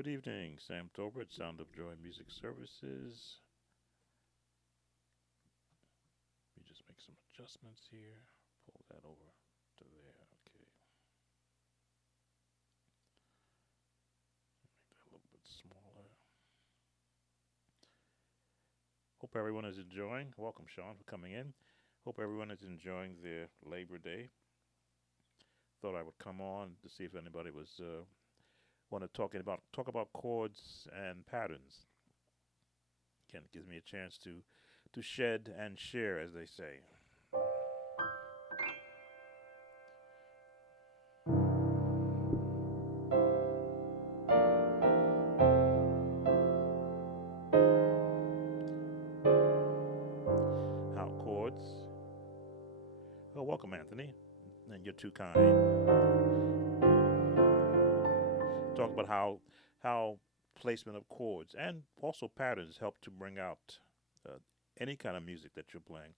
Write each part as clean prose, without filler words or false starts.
Good evening, Sam Tolbert, Sound of Joy Music Services. Let me just make some adjustments here. Pull that over to there. Okay. Make that a little bit smaller. Hope everyone is enjoying. Welcome, Sean, for coming in. Hope everyone is enjoying their Labor Day. Thought I would come on to see if anybody was want to talk about chords and patterns. Again, it gives me a chance to shed and share, as they say. How chords? Oh, welcome, Anthony. And you're too kind. Talk about how placement of chords and also patterns help to bring out any kind of music that you're playing.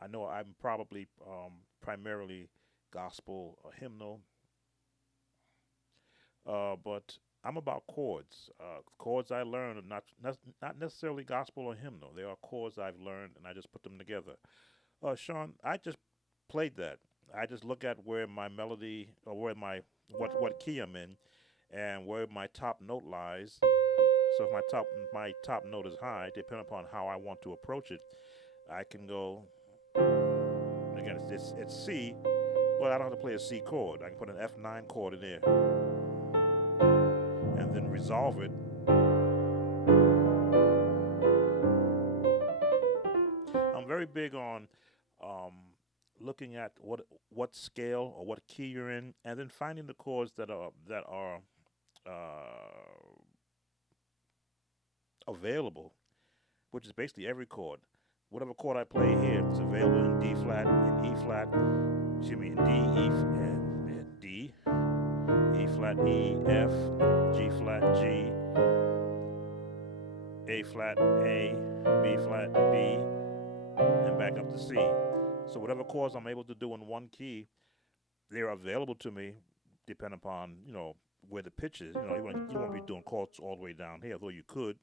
I know I'm probably primarily gospel or hymnal, but I'm about chords. Chords I learned are not necessarily gospel or hymnal. They are chords I've learned, and I just put them together. Sean, I just played that. I just look at where my melody or where what key I'm in, and where my top note lies. So if my top note is high, depending upon how I want to approach it, I can go. Again, it's C, but I don't have to play a C chord. I can put an F9 chord in there, and then resolve it. I'm very big on looking at what scale or what key you're in, and then finding the chords that are available, which is basically every chord. Whatever chord I play here, it's available in D flat, in E flat, excuse me, in D, E, and D, E flat, E, F, G flat, G, A flat, A, B flat, B, and back up to C. So whatever chords I'm able to do in one key, they're available to me, depending upon where the pitch is. You won't be doing chords all the way down here, though you could.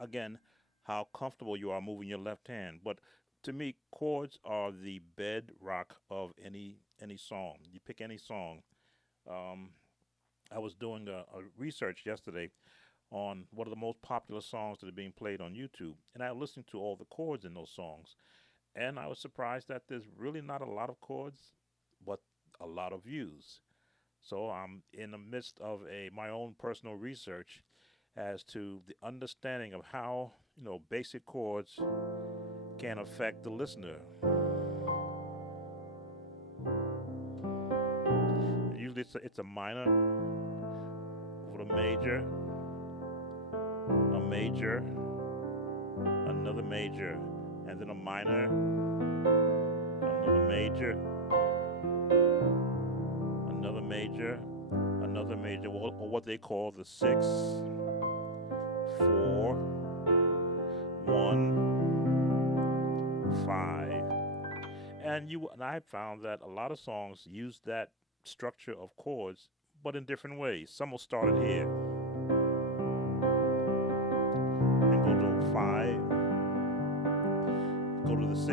Again, how comfortable you are moving your left hand. But to me, chords are the bedrock of any song. You pick any song. I was doing a research yesterday on what are the most popular songs that are being played on YouTube, and I listened to all the chords in those songs, and I was surprised that there's really not a lot of chords, but a lot of views. So I'm in the midst of my own personal research as to the understanding of how basic chords can affect the listener. Usually it's a minor with a major, another major, and then a minor, another major, another major, or what they call the 6, 4, 1, 5. And I found that a lot of songs use that structure of chords, but in different ways. Some will start it here and go to 5, go to the 6,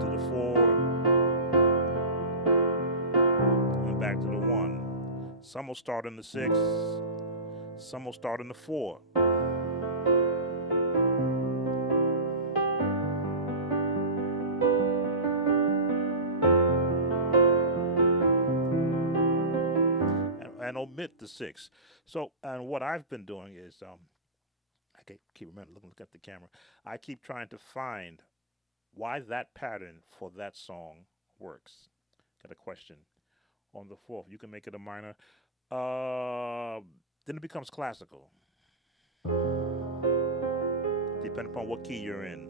to the 4, and back to the 1. Some will start in the 6, some will start in the 4. And omit the 6. So, and what I've been doing is, I keep remembering looking at the camera. I keep trying to find why that pattern for that song works. Got a question on the 4th. You can make it a minor. Then it becomes classical, depending upon what key you're in.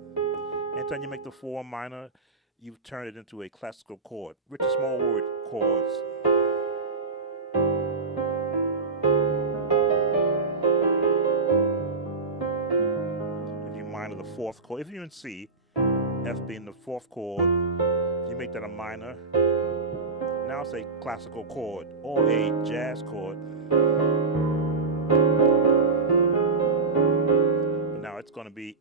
Anytime you make the 4 minor, you've turned it into a classical chord. Richard Smallwood chords. If you minor the 4th chord, if you're in C, F being the 4th chord, you make that a minor. Now it's a classical chord or a jazz chord. But now it's going to be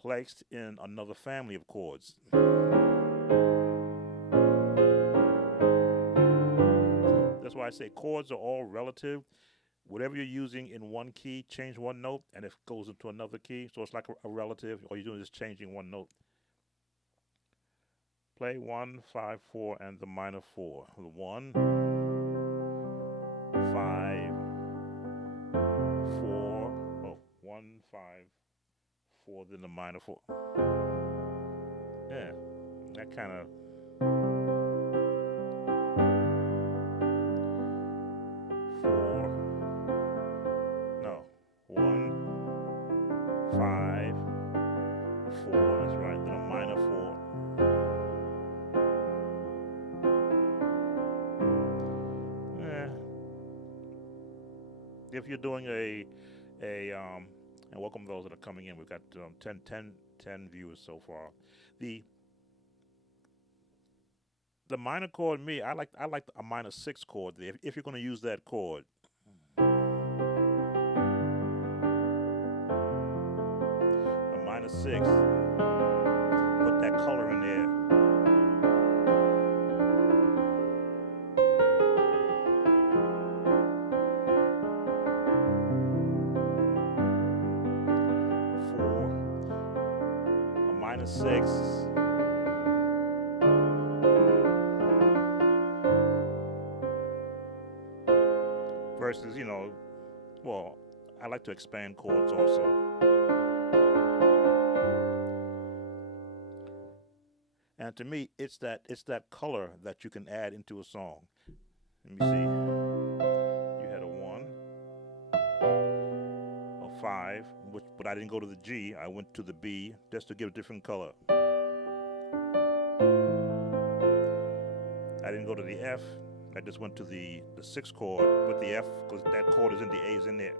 placed in another family of chords. That's why I say chords are all relative. Whatever you're using in one key, change one note, and it goes into another key. So it's like a relative. All you're doing is changing one note. Play 1, 5, 4, and the minor 4. The 1, 5, 4. Oh, 1, 5, 4, then the minor 4. Yeah, that kind of. If you're doing and welcome those that are coming in. We've got 10 viewers so far. The minor chord, I like a minor 6 chord there. If you're going to use that chord, a minor 6, put that color in there. Minor 6. Versus, well, I like to expand chords also. And to me, it's that color that you can add into a song. Let me see. You had a 1, a 5, but I didn't go to the G. I went to the B just to give a different color. I didn't go to the F. I just went to the 6th chord with the F because that chord is in the A is in there.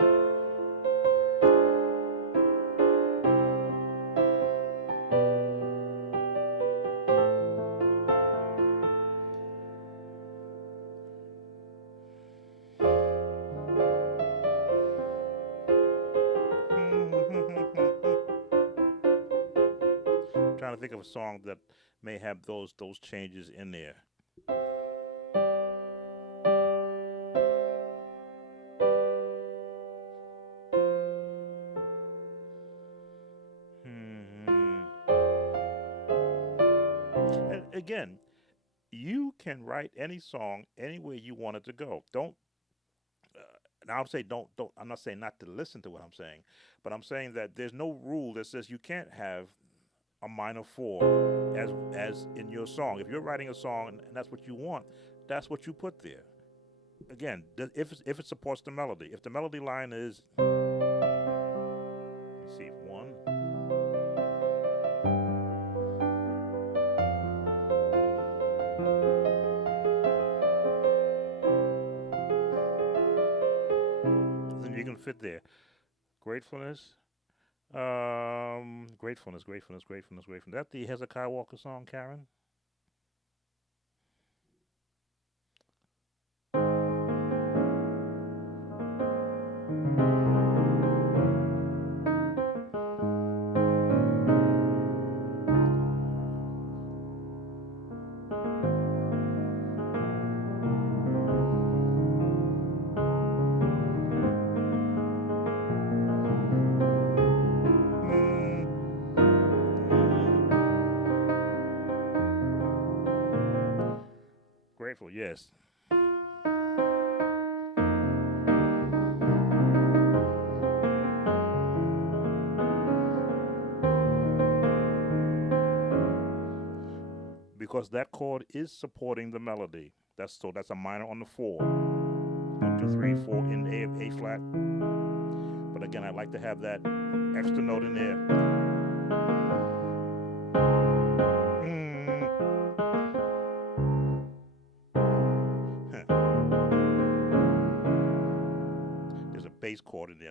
Trying to think of a song that may have those changes in there. And again, you can write any song any way you want it to go. Don't. And I'll say don't. I'm not saying not to listen to what I'm saying, but I'm saying that there's no rule that says you can't have a minor 4 as in your song. If you're writing a song and that's what you want, that's what you put there. Again, if it supports the melody. If the melody line is, let's see, 1. Then you can fit there. Gratefulness. Gratefulness. Is that the Hezekiah Walker song, Karen? Grateful, yes. Because that chord is supporting the melody. That's a minor on the 4. 1, 2, 3, 4 in A flat. But again, I'd like to have that extra note in there.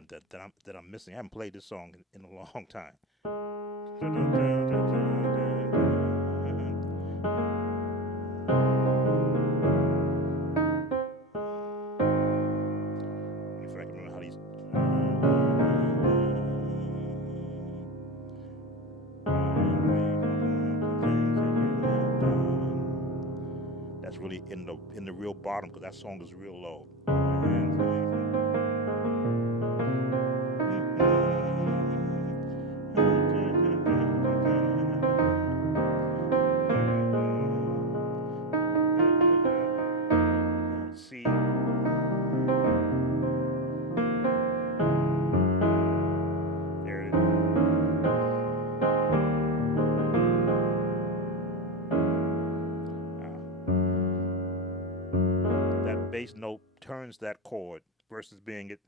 that I'm missing. I haven't played this song in a long time. If I can remember how these. That's really in the real bottom because that song is real low. C. There it is. That bass note turns that chord versus being it.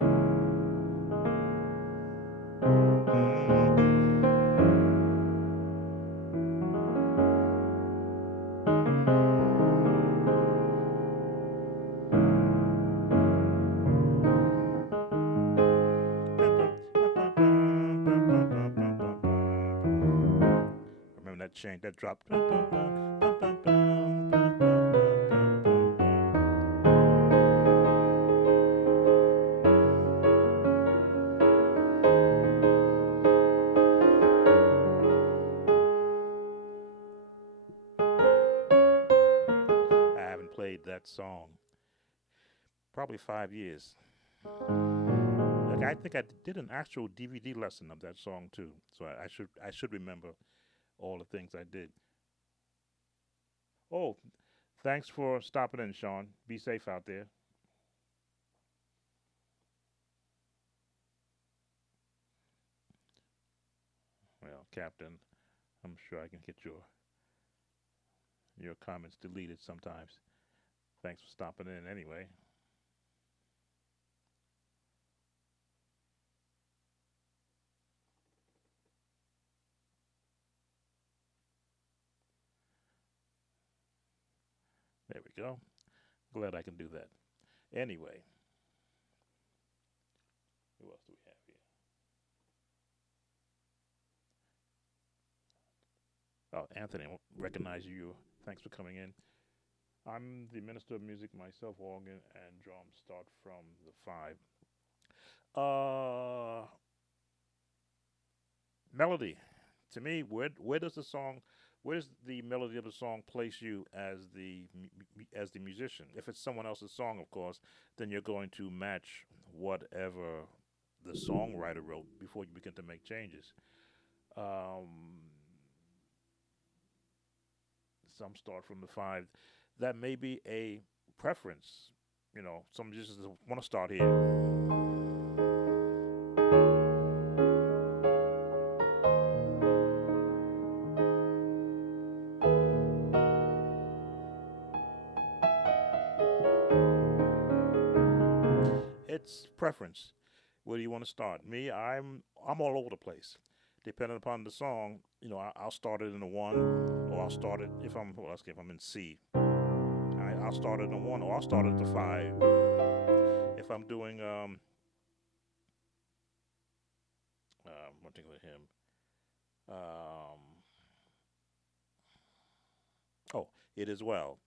Remember that change, that drop. I haven't played that song probably 5 years. Like I think I did an actual DVD lesson of that song too, so I should remember all the things I did. Oh, thanks for stopping in, Sean. Be safe out there. Well, Captain, I'm sure I can get your comments deleted sometimes. Thanks for stopping in anyway. There we go. Glad I can do that. Anyway, who else do we have here? Oh, Anthony, recognize you. Thanks for coming in. I'm the minister of music myself. Organ and drums start from the 5. Melody. To me, where does the melody of the song place you as the musician? If it's someone else's song, of course, then you're going to match whatever the songwriter wrote before you begin to make changes. Some start from the 5. That may be a preference. You know, some musicians want to start here. It's preference. Where do you want to start? Me, I'm all over the place, depending upon the song. You know, I'll start it in a 1, or I'll start it if I'm if I'm in C. I'll start it in a 1, or I'll start it at the 5. If I'm doing one thing with him. Oh, it as well.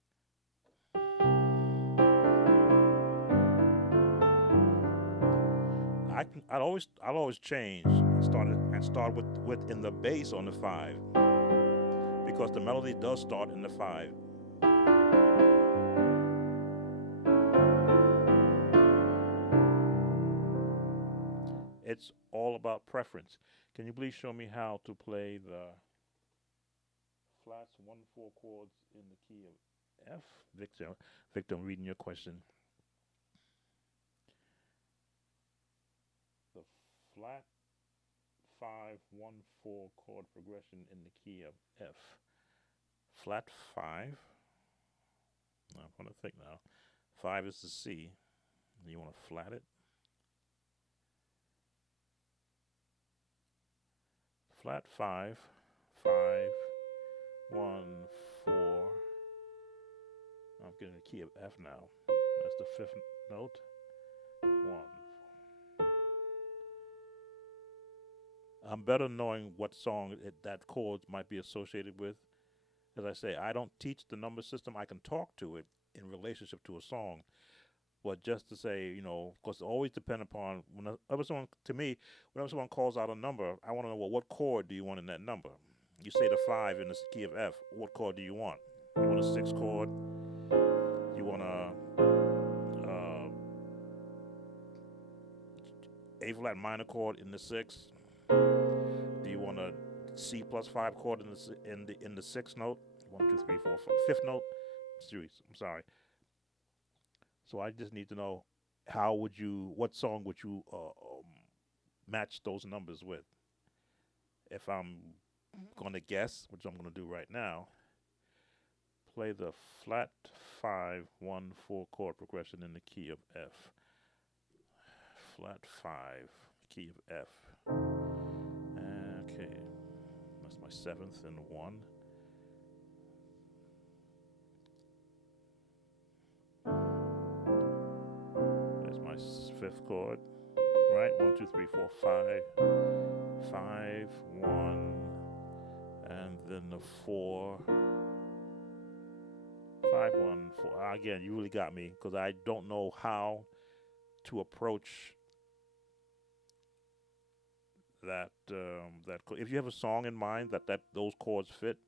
I'll always change and start with in the bass on the 5 because the melody does start in the 5. It's all about preference. Can you please show me how to play the flats 1-4 chords in the key of F? Victor, I'm reading your question. The flat 5-1-4 chord progression in the key of F. Flat 5. I'm going to think now. 5 is the C. You want to flat it. Flat 5, 5, 1, 4. I'm getting the key of F now. That's the 5th note. 1. I'm better knowing what song that chords might be associated with. As I say, I don't teach the number system. I can talk to it in relationship to a song, but just to say, of course, it always depend upon whenever someone to me, whenever someone calls out a number, I want to know, well, what chord do you want in that number? You say the 5 in the key of F. What chord do you want? You want a 6 chord? You want a A flat minor chord in the 6? Do you want a C plus 5 chord in the sixth note? 1, 2, 3, 4, 5, fifth note. I'm sorry. So I just need to know what song would you match those numbers with? If I'm going to guess, which I'm going to do right now, play the flat 5, 1, 4 chord progression in the key of F. Flat 5, key of F. Okay, that's my 7th and 1. That's my 5th chord. Right, 1, 2, 3, 4, 5, 5, 1, and then the 4, 5, 1, 4. Again, you really got me because I don't know how to approach that. If you have a song in mind that those chords fit.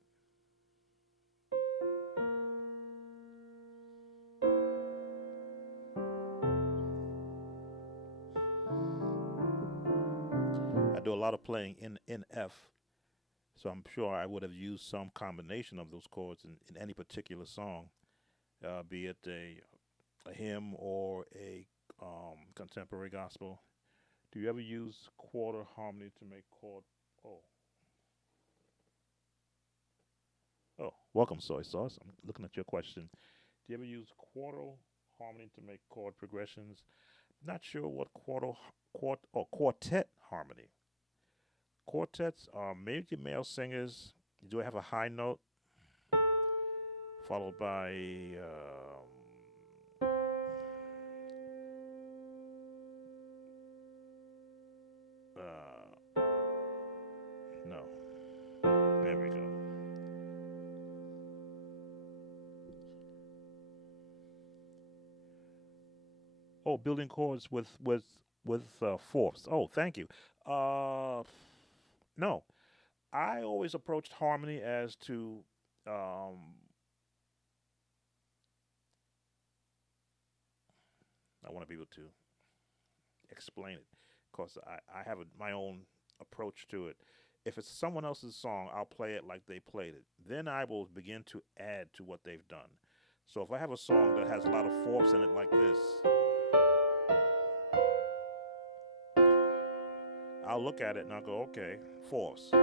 I do a lot of playing in F, so I'm sure I would have used some combination of those chords in any particular song, be it a hymn or a contemporary gospel. Do you ever use quarter harmony to make chord? Oh, welcome, soy sauce. I'm looking at your question. Do you ever use quarter harmony to make chord progressions? Not sure what quartet harmony. Quartets are major male singers. You do have a high note, followed by no. There we go. Oh, building chords with fourths. Oh, thank you. No, I always approached harmony as to I want to be able to explain it because I have my own approach to it. If it's someone else's song, I'll play it like they played it. Then I will begin to add to what they've done. So if I have a song that has a lot of fourths in it like this, I'll look at it and I'll go, okay, fourths. To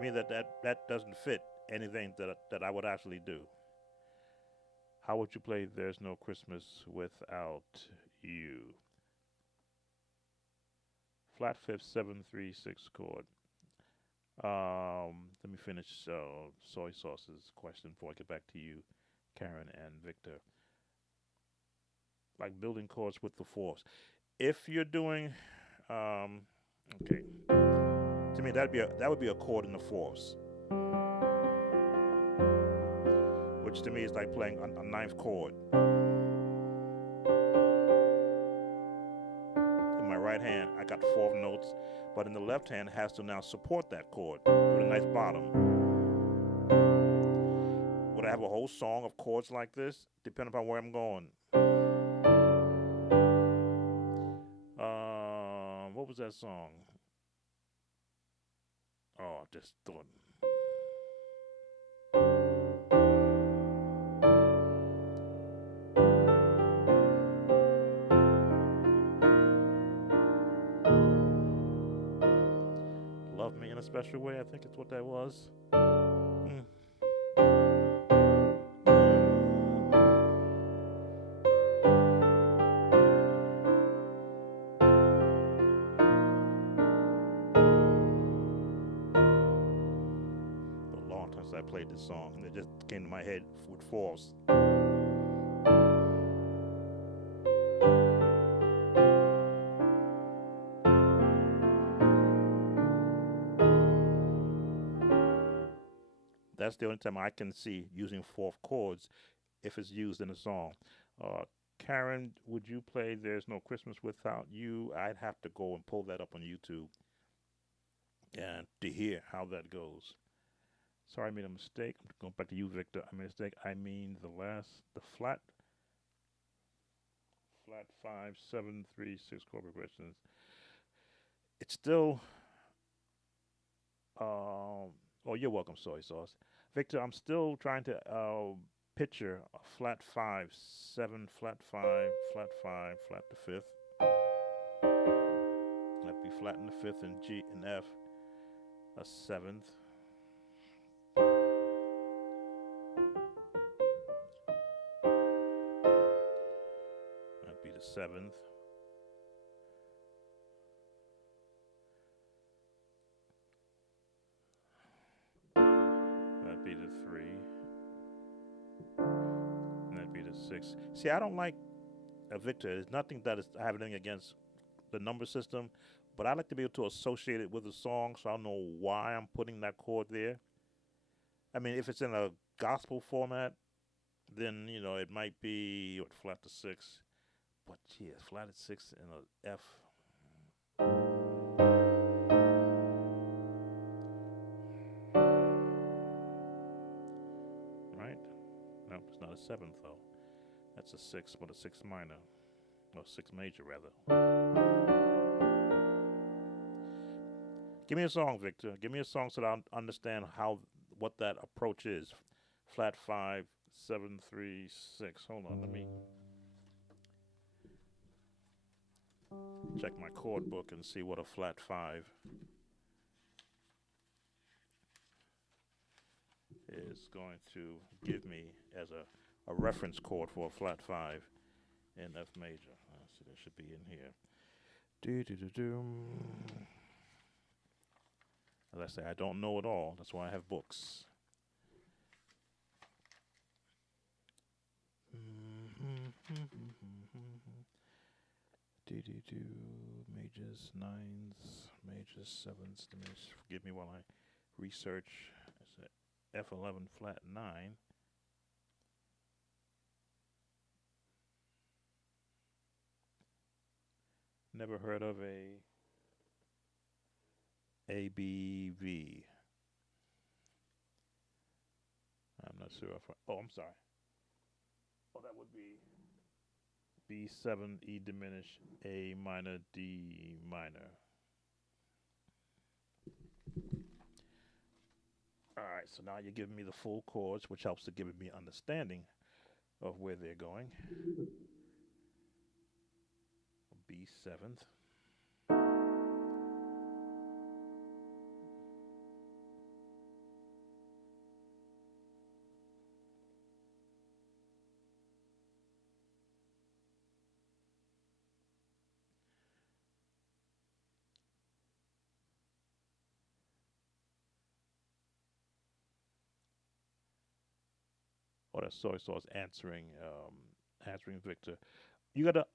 me, that doesn't fit anything that I would actually do. How would you play There's No Christmas Without You? Flat fifth, 7, 3, 6 chord. Let me finish Soy Sauce's question before I get back to you, Karen and Victor. Like building chords with the fourths. If you're doing, okay, to me that would be a chord in the fourths, which to me is like playing a ninth chord. In my right hand, I got 4 notes, but in the left hand, it has to now support that chord with a nice bottom. Would I have a whole song of chords like this? Depending upon where I'm going. What was that song? Oh, just thought. Love Me in a Special Way, I think it's what that was. I played this song, and it just came to my head with fourths. That's the only time I can see using fourth chords if it's used in a song. Uh, Karen, would you play "There's No Christmas Without You"? I'd have to go and pull that up on YouTube and to hear how that goes. Sorry, I made a mistake. I'm going back to you, Victor. I made a mistake. I mean the flat 5 7 3 6 chord progressions. It's still. Oh, you're welcome, soy sauce, Victor. I'm still trying to picture a flat 5 7, flat 5, flat the fifth. That'd be flat in the fifth and G and F, a seventh. That'd be the seventh. That'd be the three. And that'd be the six. See, I don't like Victor. There's nothing that is I have anything against the number system, but I like to be able to associate it with a song, so I know why I'm putting that chord there. I mean, if it's in a gospel format, then it might be what, flat to six. But yeah, flat at six and a F. Right? No, it's not a seventh though. That's a six, but a six minor, or six major rather. Give me a song, Victor. Give me a song so that I understand what that approach is. Flat 5 7 3 6. Hold on, let me check my chord book and see what a flat five is going to give me as a reference chord for a flat five in F major. So that should be in here. Do do do do. As I say, I don't know it all. That's why I have books. Do do do. Majors, nines, majors, sevens. Forgive me while I research. It's a F11 flat 9. Never heard of a ABV. I'm not sure if I'm sorry. Oh, that would be B7 E diminished A minor D minor. All right, so now you're giving me the full chords, which helps to give me understanding of where they're going. B7th. Or that soy sauce answering Victor. You gotta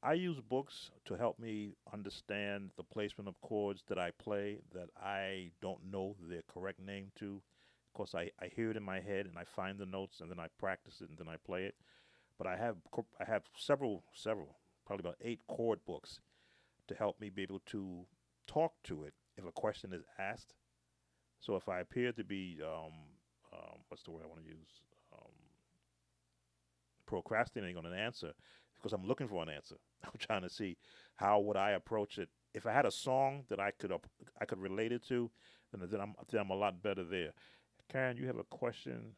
I use books to help me understand the placement of chords that I play that I don't know their correct name to. Of course, I hear it in my head and I find the notes and then I practice it and then I play it. But I have several, probably about 8 chord books to help me be able to talk to it if a question is asked. So if I appear to be what's the word I want to use? Um, Procrastinating on an answer because I'm looking for an answer. I'm trying to see how would I approach it. If I had a song that I could relate it to, then I'm a lot better there. Karen, you have a question.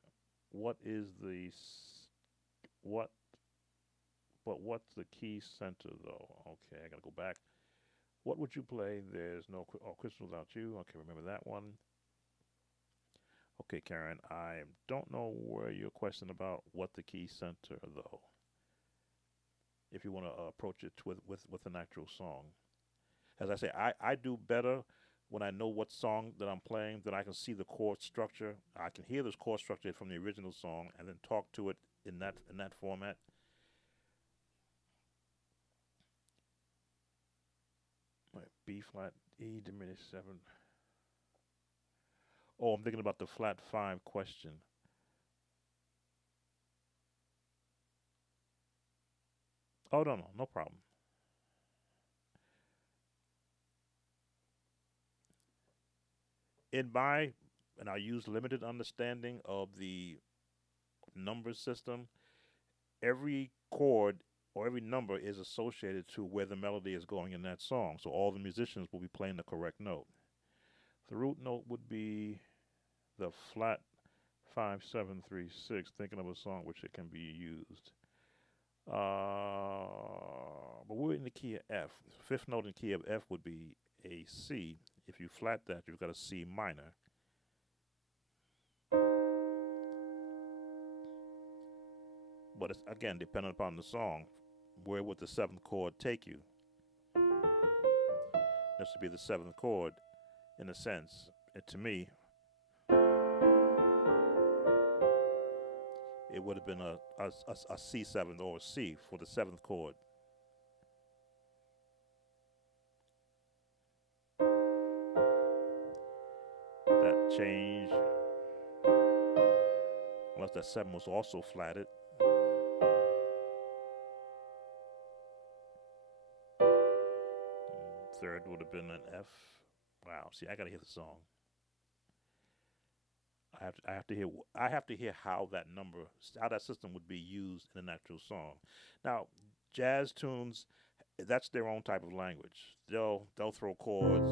What is the what? But what's the key center though? Okay, I gotta go back. What would you play? There's no Crystal Without You. Okay, remember that one. Okay, Karen, I don't know where your question about what the key center though. If you want to approach it with an actual song, as I say, I do better when I know what song that I'm playing. Then I can see the chord structure. I can hear this chord structure from the original song, and then talk to it in that format. Right, B flat E diminished 7. Oh, I'm thinking about the flat five question. Oh, no, no, no problem. In my, and I use limited understanding of the number system, every chord or every number is associated to where the melody is going in that song. So all the musicians will be playing the correct note. The root note would be the flat 5 7 3 6. Thinking of a song which it can be used. But we're in the key of F. Fifth note in key of F would be a C. If you flat that, you've got a C minor. But it's again dependent upon the song. Where would the seventh chord take you? This would be the seventh chord, in a sense. And to me, it would have been a C7 or a C for the seventh chord. That change, unless that 7 was also flatted. Third would have been an F. Wow. See, I gotta hear the song. I have to hear how that number, how that system would be used in an actual song. Now, jazz tunes, that's their own type of language. They'll throw chords.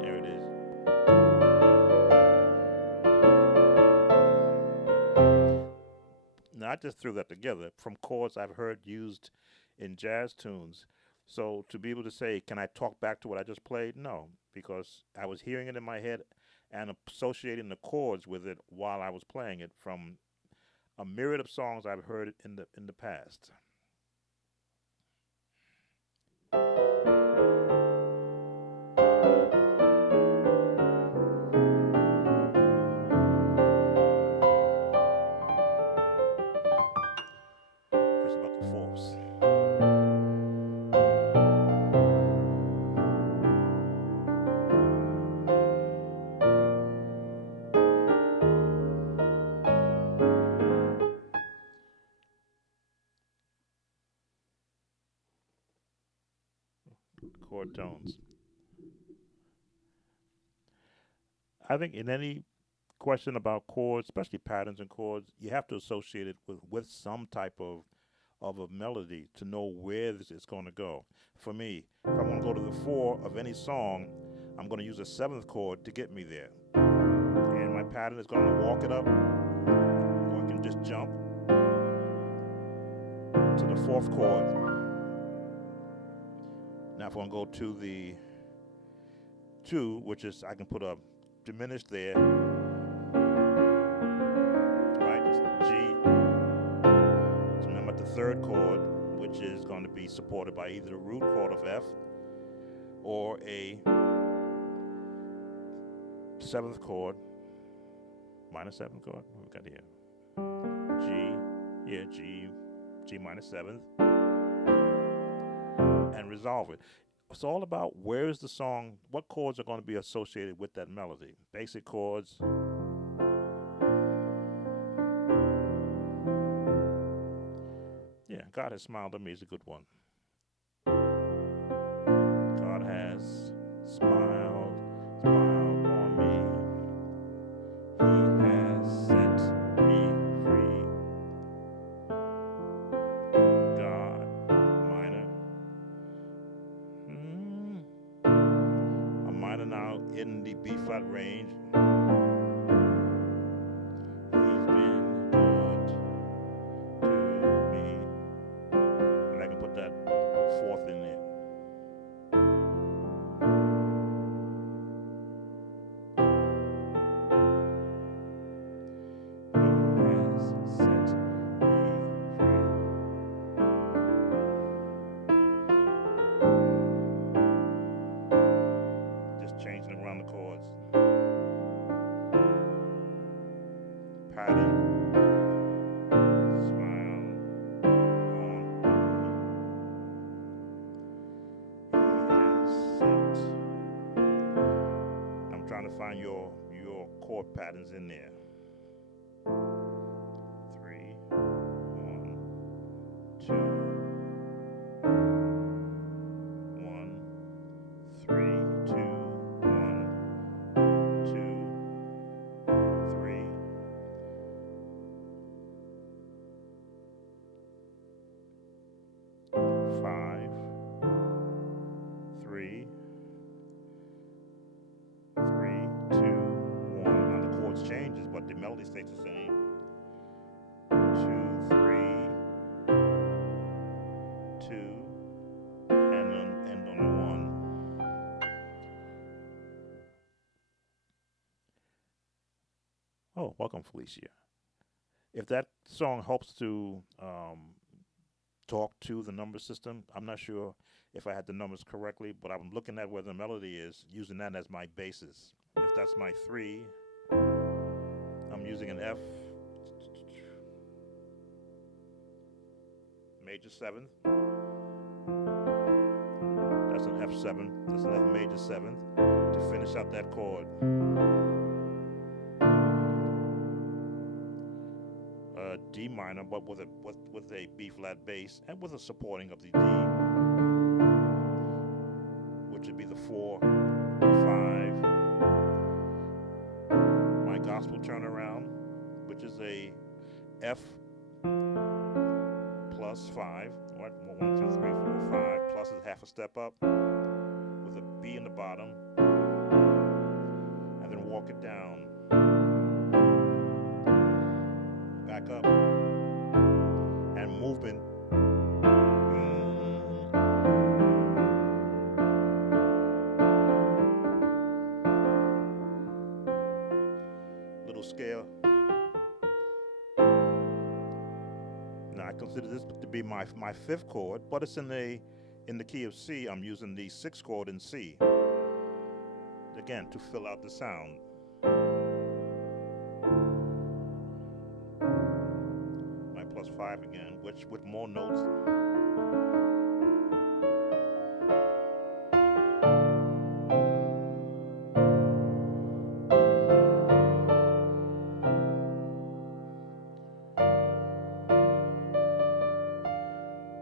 There it is. Now I just threw that together from chords I've heard used in jazz tunes. So to be able to say, can I talk back to what I just played? No, because I was hearing it in my head and associating the chords with it while I was playing it from a myriad of songs I've heard in the past. Question about the fourths. Chord tones. I think in any question about chords, especially patterns and chords, you have to associate it with some type of a melody to know where this is going to go. For me, if I want to go to the four of any song, I'm going to use a seventh chord to get me there. And my pattern is going to walk it up, or I can just jump to the fourth chord. Now, if I want to go to the two, which is I can put a diminished there, right? Just G. So now I'm at the third chord, which is going to be supported by either the root chord of F or a seventh chord, minor seventh chord. What we got here? G, yeah, G minor seventh, and resolve it. It's all about where is the song, what chords are going to be associated with that melody. Basic chords. Yeah, God has smiled on me is a good one. God has smiled on me. He has set me free. God, minor. A minor now in the B flat range. He's been good to me. And I can put that fourth in there. find your chord patterns in there. 3, 1, 2, 1, 3, 2, 1, 2, 3. Five, 3, 3, 2, 1. Now the chords changes, but the melody stays the same. 2, 3, 2, and then end on the 1. Oh, welcome, Felicia. If that song helps to talk to the number system, I'm not sure if I had the numbers correctly, but I'm looking at where the melody is, using that as my basis. If that's my 3, I'm using an F major 7th. That's an F7. That's an F major 7th to finish out that chord. D minor, but with a B flat bass and with a supporting of the D, which would be the 4, 5. My gospel turnaround, which is a F plus 5. 1, 2, 3, 4, 5. Plus is half a step up with a B in the bottom, and then walk it down. Back up and movement. Little scale. Now I consider this to be my 5th chord, but it's in the key of C. I'm using the 6th chord in C again to fill out the sound. Plus 5 again, which with more notes.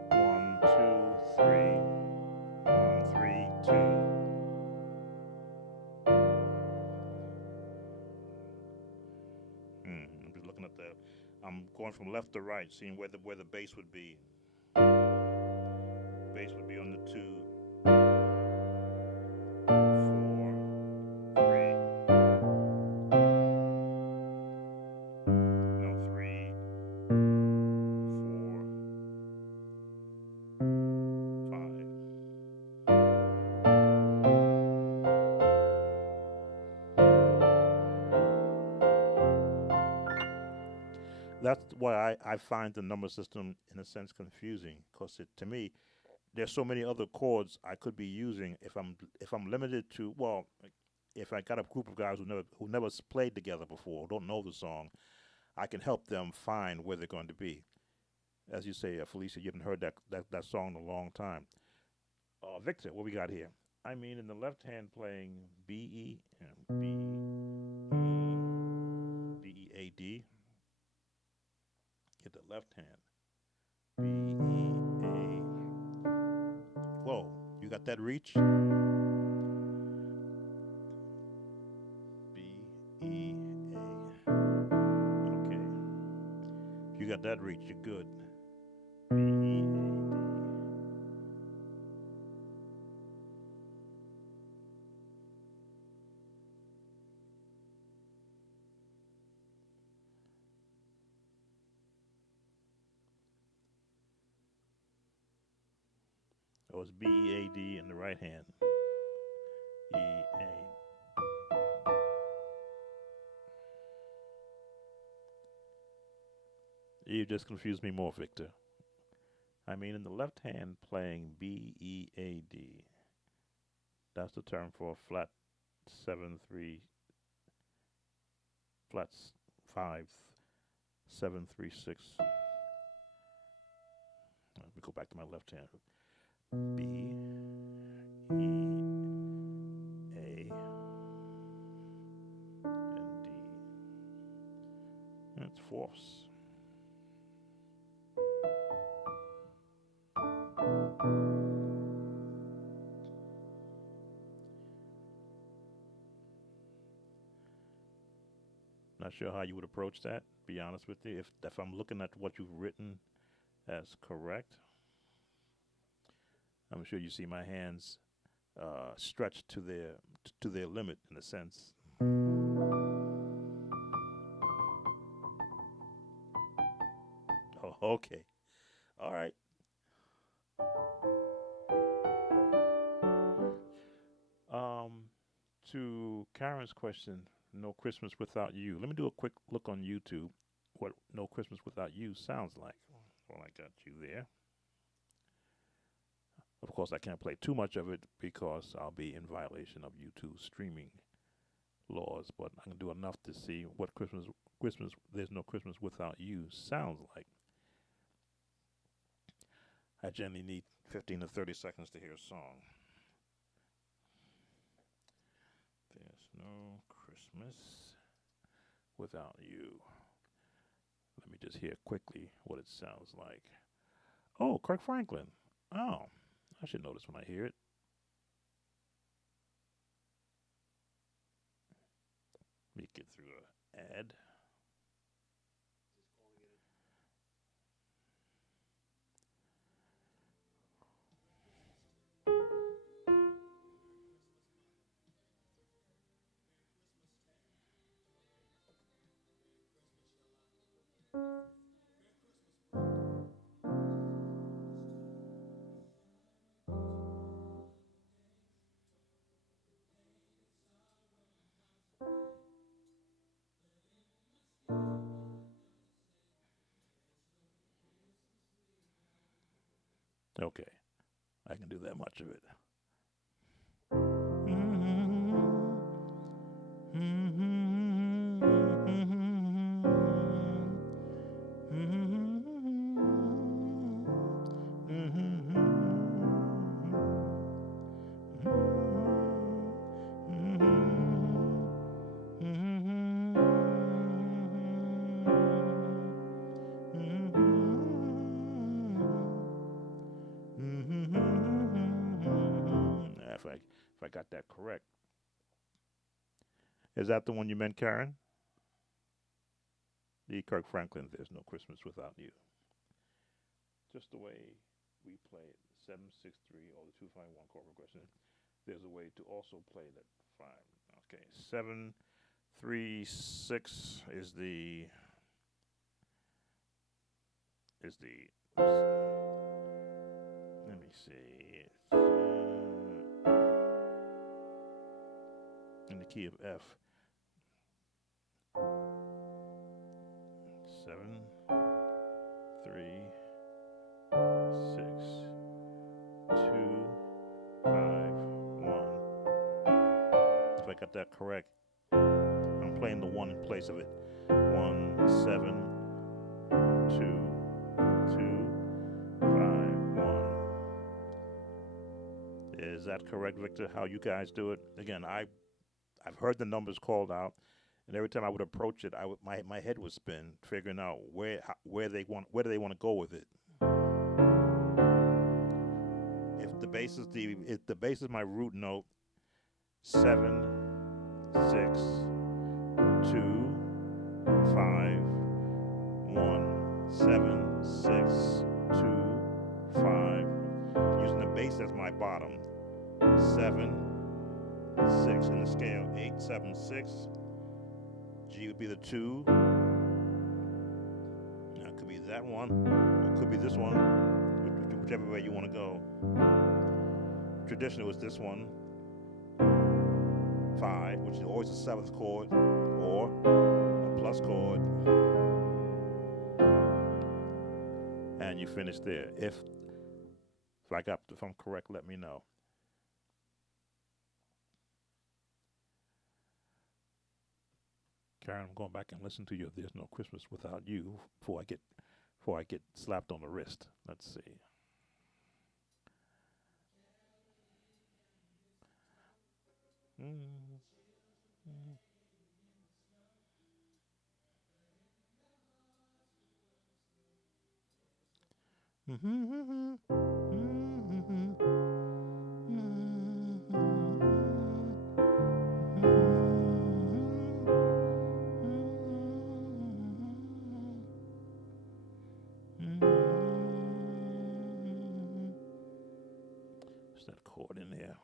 One, 2, 3, 1, 3, 2. I'm just looking at the. I'm going from left to right, seeing where the bass would be. Bass would be on the 2, 4, 3. No, 3, 4, 5. That's why I find the number system in a sense confusing, because to me there's so many other chords I could be using if I'm limited to, well, if I got a group of guys who never played together before, don't know the song, I can help them find where they're going to be. As you say, Felicia, you haven't heard that song in a long time. Victor, what we got here? I mean, in the left hand playing B E A D. Get the left hand. B E A. Whoa, you got that reach? B E A. Okay. If you got that reach, you're good. B E A D. Oh, it's B E A D in the right hand. E A. You just confused me more, Victor. I mean, in the left hand playing B E A D. That's the term for flat 7-3, flat 5, 7-3-6. Let me go back to my left hand. B E A fourths. Not sure how you would approach that. Be honest with you, if I'm looking at what you've written as correct, I'm sure you see my hands stretched to their limit in a sense. Oh, okay, all right. Um, to Karen's question, "No Christmas Without You." Let me do a quick look on YouTube. What "No Christmas Without You" sounds like. Well, I got you there. Of course, I can't play too much of it because I'll be in violation of YouTube streaming laws. But I can do enough to see what Christmas. "There's No Christmas Without You" sounds like. I generally need 15 to 30 seconds to hear a song. There's no Christmas without you. Let me just hear quickly what it sounds like. Oh, Kirk Franklin. Oh, I should know this when I hear it. Let me get through an ad. Okay, I can do that much of it. If I got that correct. Is that the one you meant, Karen? The Kirk Franklin, "There's No Christmas Without You." Just the way we play it, 763 or the 251 chord progression. There's a way to also play that 5. Okay, 736 is the let me see. In the key of F. 7, 3, 6, 2, 5, 1. If I got that correct, I'm playing the 1 in place of it. 1, 7, 2, 2, 5, 1. Is that correct, Victor? How you guys do it? Again, I've heard the numbers called out, and every time I would approach it, my head would spin, figuring out where do they want to go with it. If the bass is my root note, 7, 6, 2, 5, 1, 7, 6, 2, 5. Using the bass as my bottom, 7, 6 in the scale, 8, 7, 6. G would be the 2. Now it could be that one, or it could be this one, whichever way you want to go. Traditionally, it was this one, 5, which is always the 7th chord, or a plus chord, and you finish there. If I'm correct, let me know. Karen, I'm going back and listen to you. "There's No Christmas Without You" before I get slapped on the wrist. Let's see. Mm-hmm. What's that chord in there?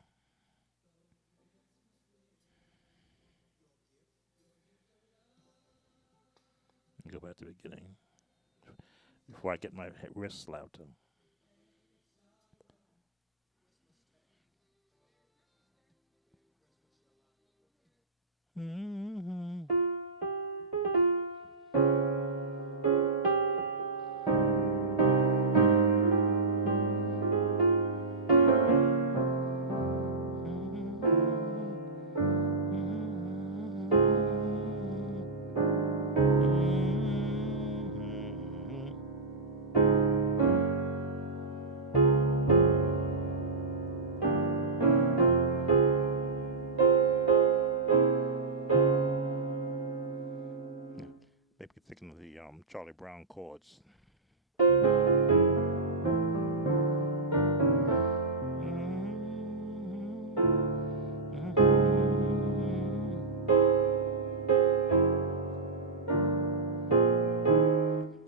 Go back to the beginning before I get my wrist slapped. Mm-hmm. Maybe thinking of the Charlie Brown chords.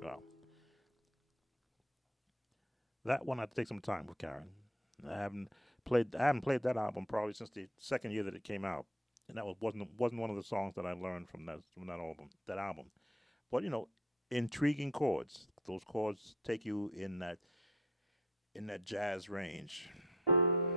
Well, that one I have to take some time with Karen. I haven't played that album probably since the second year that it came out, and that wasn't one of the songs that I learned from that album. But intriguing chords. Those chords take you in that jazz range. Mm.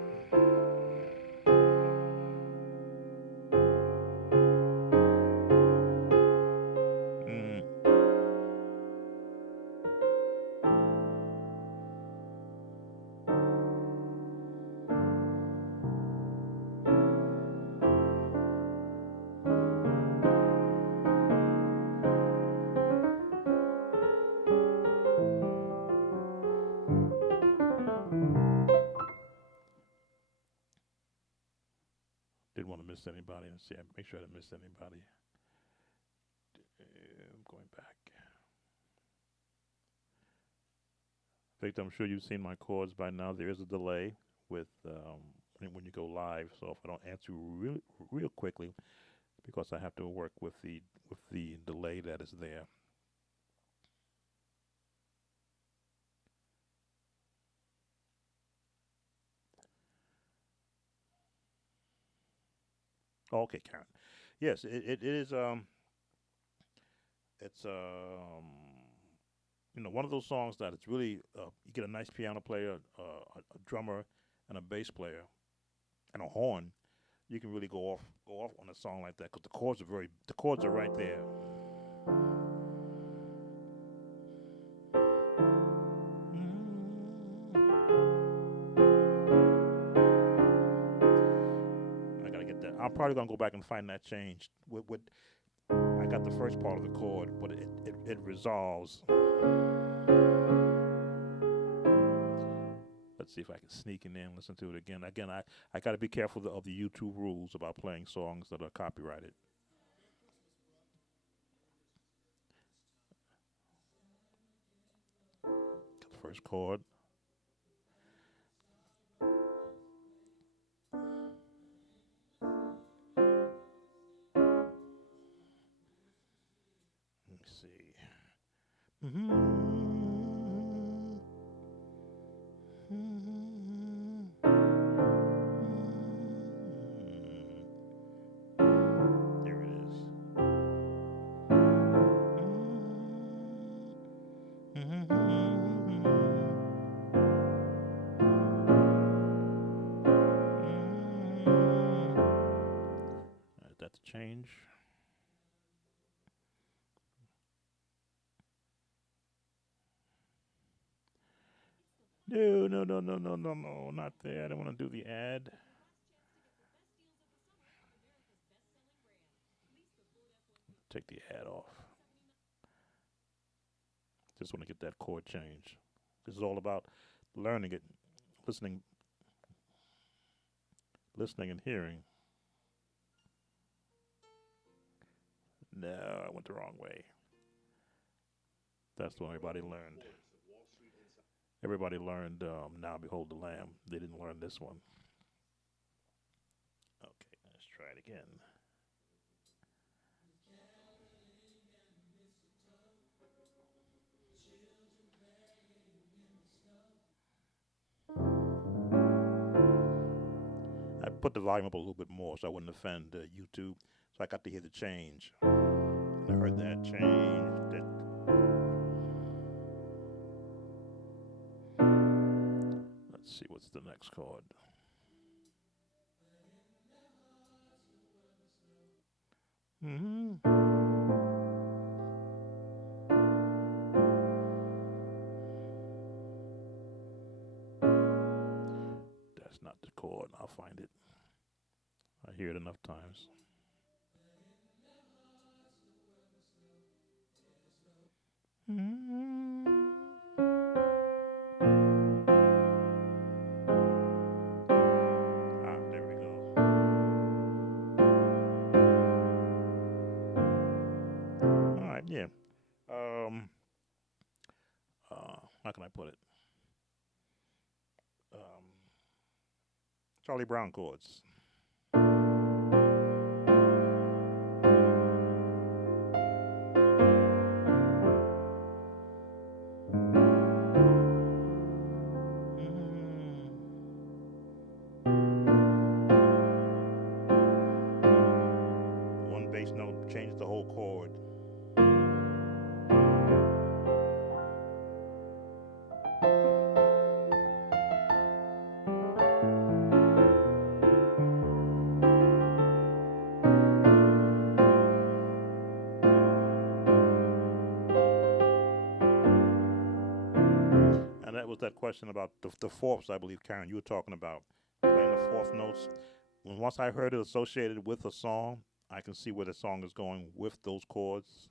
Didn't want to miss anybody. Let's see. Make sure I didn't miss anybody. I'm going back. Victor, I'm sure you've seen my chords by now. There is a delay with when you go live. So if I don't answer real quickly, because I have to work with the delay that is there. Oh, okay, Karen. Yes, it is. It's one of those songs that it's really you get a nice piano player, a drummer, and a bass player, and a horn. You can really go off on a song like that because the chords are right there. I gotta get that. I'm probably gonna go back and find that change. With I got the first part of the chord, but it resolves. Let's see if I can sneak in there and listen to it again. Again, I got to be careful of the YouTube rules about playing songs that are copyrighted. Got the first chord. Let me see. There it is. That's a change. No, no, no, no, no, no, no, not there. I don't want to do the ad. Take the ad off. Just want to get that chord change. This is all about learning it, listening, listening and hearing. No, I went the wrong way. That's what everybody learned. Everybody learned Now Behold the Lamb. They didn't learn this one. Okay, let's try it again. I put the volume up a little bit more so I wouldn't offend YouTube. So I got to hear the change. And I heard that change. Let's see what's the next chord. Mm-hmm. That's not the chord. I'll find it. I hear it enough times. Mm-hmm. Ah, there we go. All right, yeah. Um, how can I put it? Um, Charlie Brown chords. One bass note changes the whole chord. And that was that question about the fourths, I believe, Karen, you were talking about playing the fourth notes. When once I heard it associated with a song, I can see where the song is going with those chords.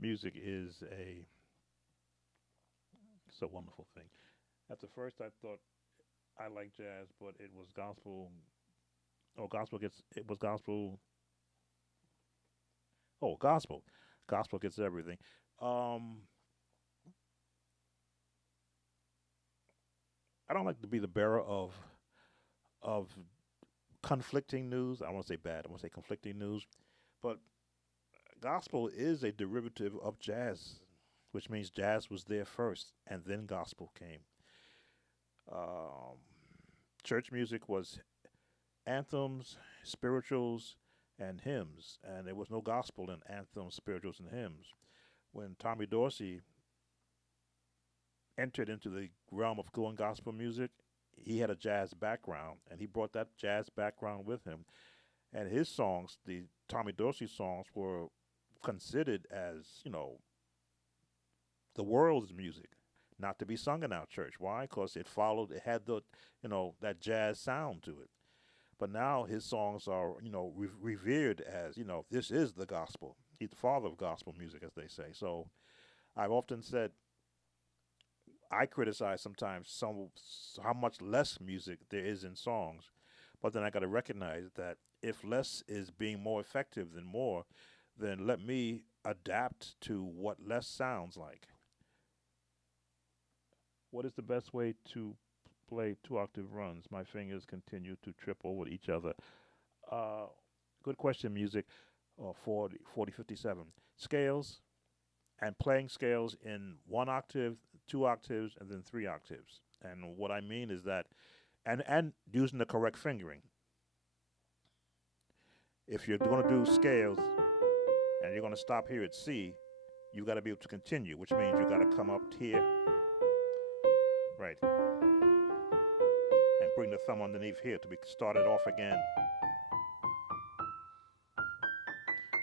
Music is it's a wonderful thing. At the first, I thought I liked jazz, but it was gospel. Oh, gospel gets it was gospel. Oh, gospel gets everything. Um, I don't like to be the bearer of conflicting news. I want to say bad. I want to say conflicting news, but gospel is a derivative of jazz, which means jazz was there first, and then gospel came. Um, Church music was anthems, spirituals, and hymns, and there was no gospel in anthems, spirituals, and hymns. When Tommy Dorsey entered into the realm of doing gospel music, he had a jazz background, and he brought that jazz background with him. And his songs, the Tommy Dorsey songs, were considered as the world's music, not to be sung in our church. Why? Because it had that jazz sound to it. But now his songs are, revered as, this is the gospel. He's the father of gospel music, as they say. So I've often said I criticize sometimes how much less music there is in songs, but then I got to recognize that if less is being more effective than more, then let me adapt to what less sounds like. What is the best way to play two octave runs? My fingers continue to trip over each other. Uh, Good question, music. 4057. Scales and playing scales in one octave, two octaves, and then three octaves. And what I mean is that, and using the correct fingering. If you're going to do scales and you're going to stop here at C, you got to be able to continue, which means you got to come up here, right, and bring the thumb underneath here to be started off again,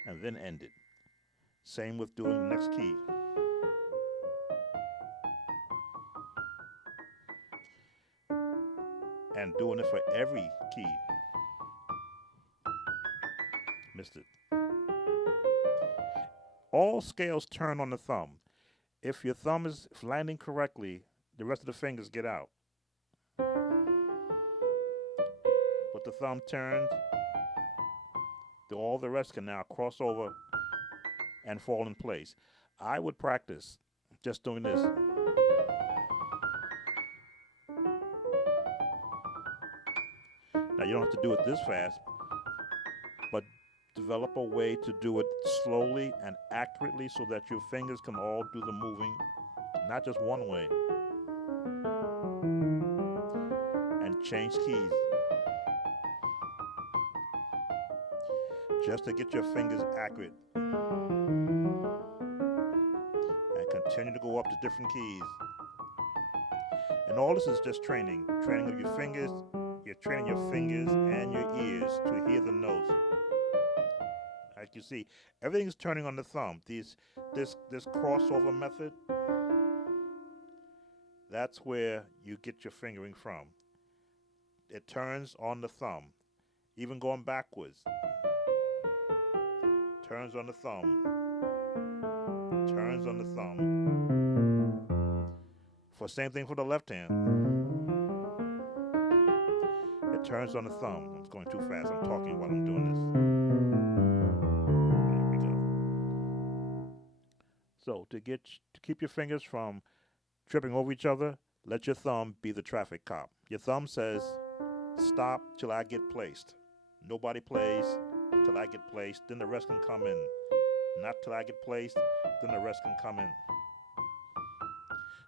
and then end it. Same with doing the next key. and doing it for every key. Missed it. All scales turn on the thumb. If your thumb is landing correctly, the rest of the fingers get out. But the thumb turns, all the rest can now cross over and fall in place. I would practice just doing this. Now you don't have to do it this fast, but develop a way to do it slowly and accurately so that your fingers can all do the moving, not just one way. And change keys. Just to get your fingers accurate. And continue to go up to different keys. And all this is just training. Training of your fingers. You're training your fingers and your ears to hear the notes. Like you see, everything's turning on the thumb. This crossover method, that's where you get your fingering from. It turns on the thumb. Even going backwards. Turns on the thumb. Turns on the thumb. For same thing for the left hand. It turns on the thumb. I'm going too fast. I'm talking while I'm doing this. There we go. So to keep your fingers from tripping over each other, let your thumb be the traffic cop. Your thumb says, stop till I get placed. Nobody plays till I get placed, then the rest can come in. Not till I get placed, then the rest can come in.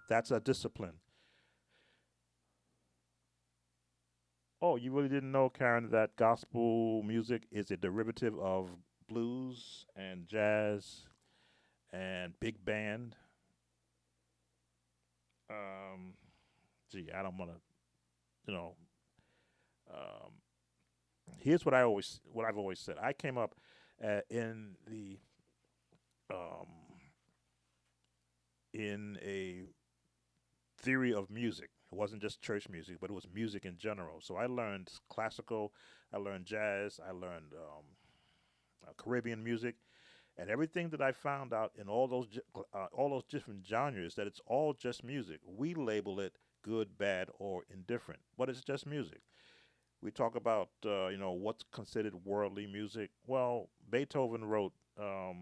That's a discipline. Oh, you really didn't know, Karen, that gospel music is a derivative of blues and jazz and big band? I don't want to, you know. Um, Here's what I've always said. I came up in um, a theory of music. It wasn't just church music, but it was music in general. So I learned classical, I learned jazz, I learned Caribbean music, and everything that I found out in all those different genres, that it's all just music. We label it good, bad, or indifferent, but it's just music. We talk about what's considered worldly music. Well, Beethoven wrote, I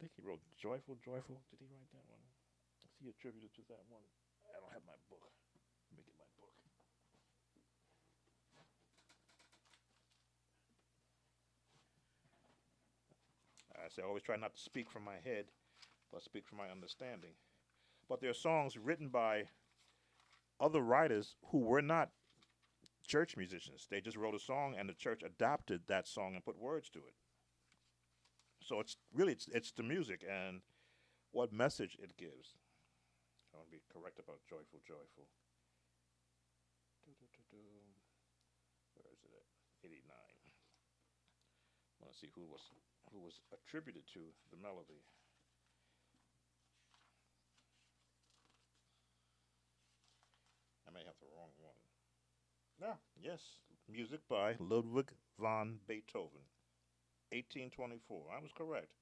think he wrote Joyful, Joyful. Did he write that one? Is he attributed to that one? I don't have my book. Let me get my book. I say I always try not to speak from my head, but speak from my understanding. But there are songs written by other writers who were not church musicians. They just wrote a song, and the church adopted that song and put words to it. So it's really it's the music and what message it gives. I want to be correct about Joyful, Joyful. Where is it at? 89. I want to see who was attributed to the melody. I may have the wrong one. Yeah, yes. Music by Ludwig van Beethoven, 1824. I was correct.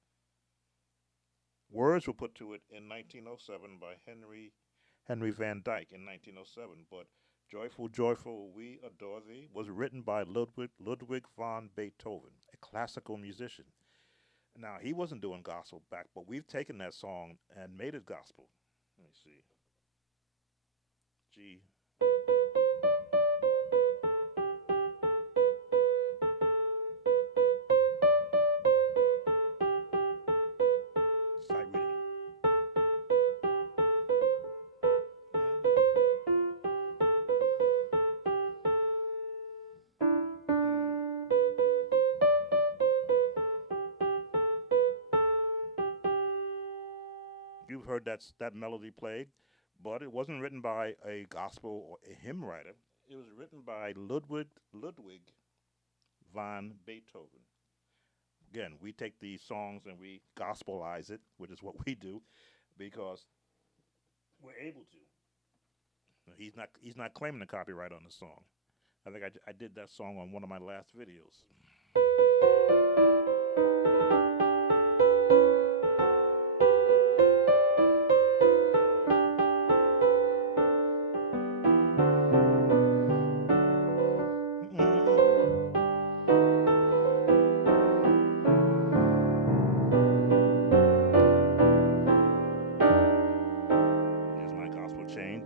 Words were put to it in 1907 by Henry Van Dyke in 1907, but Joyful, Joyful, We Adore Thee was written by Ludwig van Beethoven, a classical musician. Now, he wasn't doing gospel back, but we've taken that song and made it gospel. Let me see. G. Sight reading. You've heard that melody played, but it wasn't written by a gospel or a hymn writer. It was written by Ludwig van Beethoven. Again, we take these songs and we gospelize it, which is what we do, because we're able to. He's not claiming the copyright on the song. I think I did that song on one of my last videos. Mm. There's my gospel chain.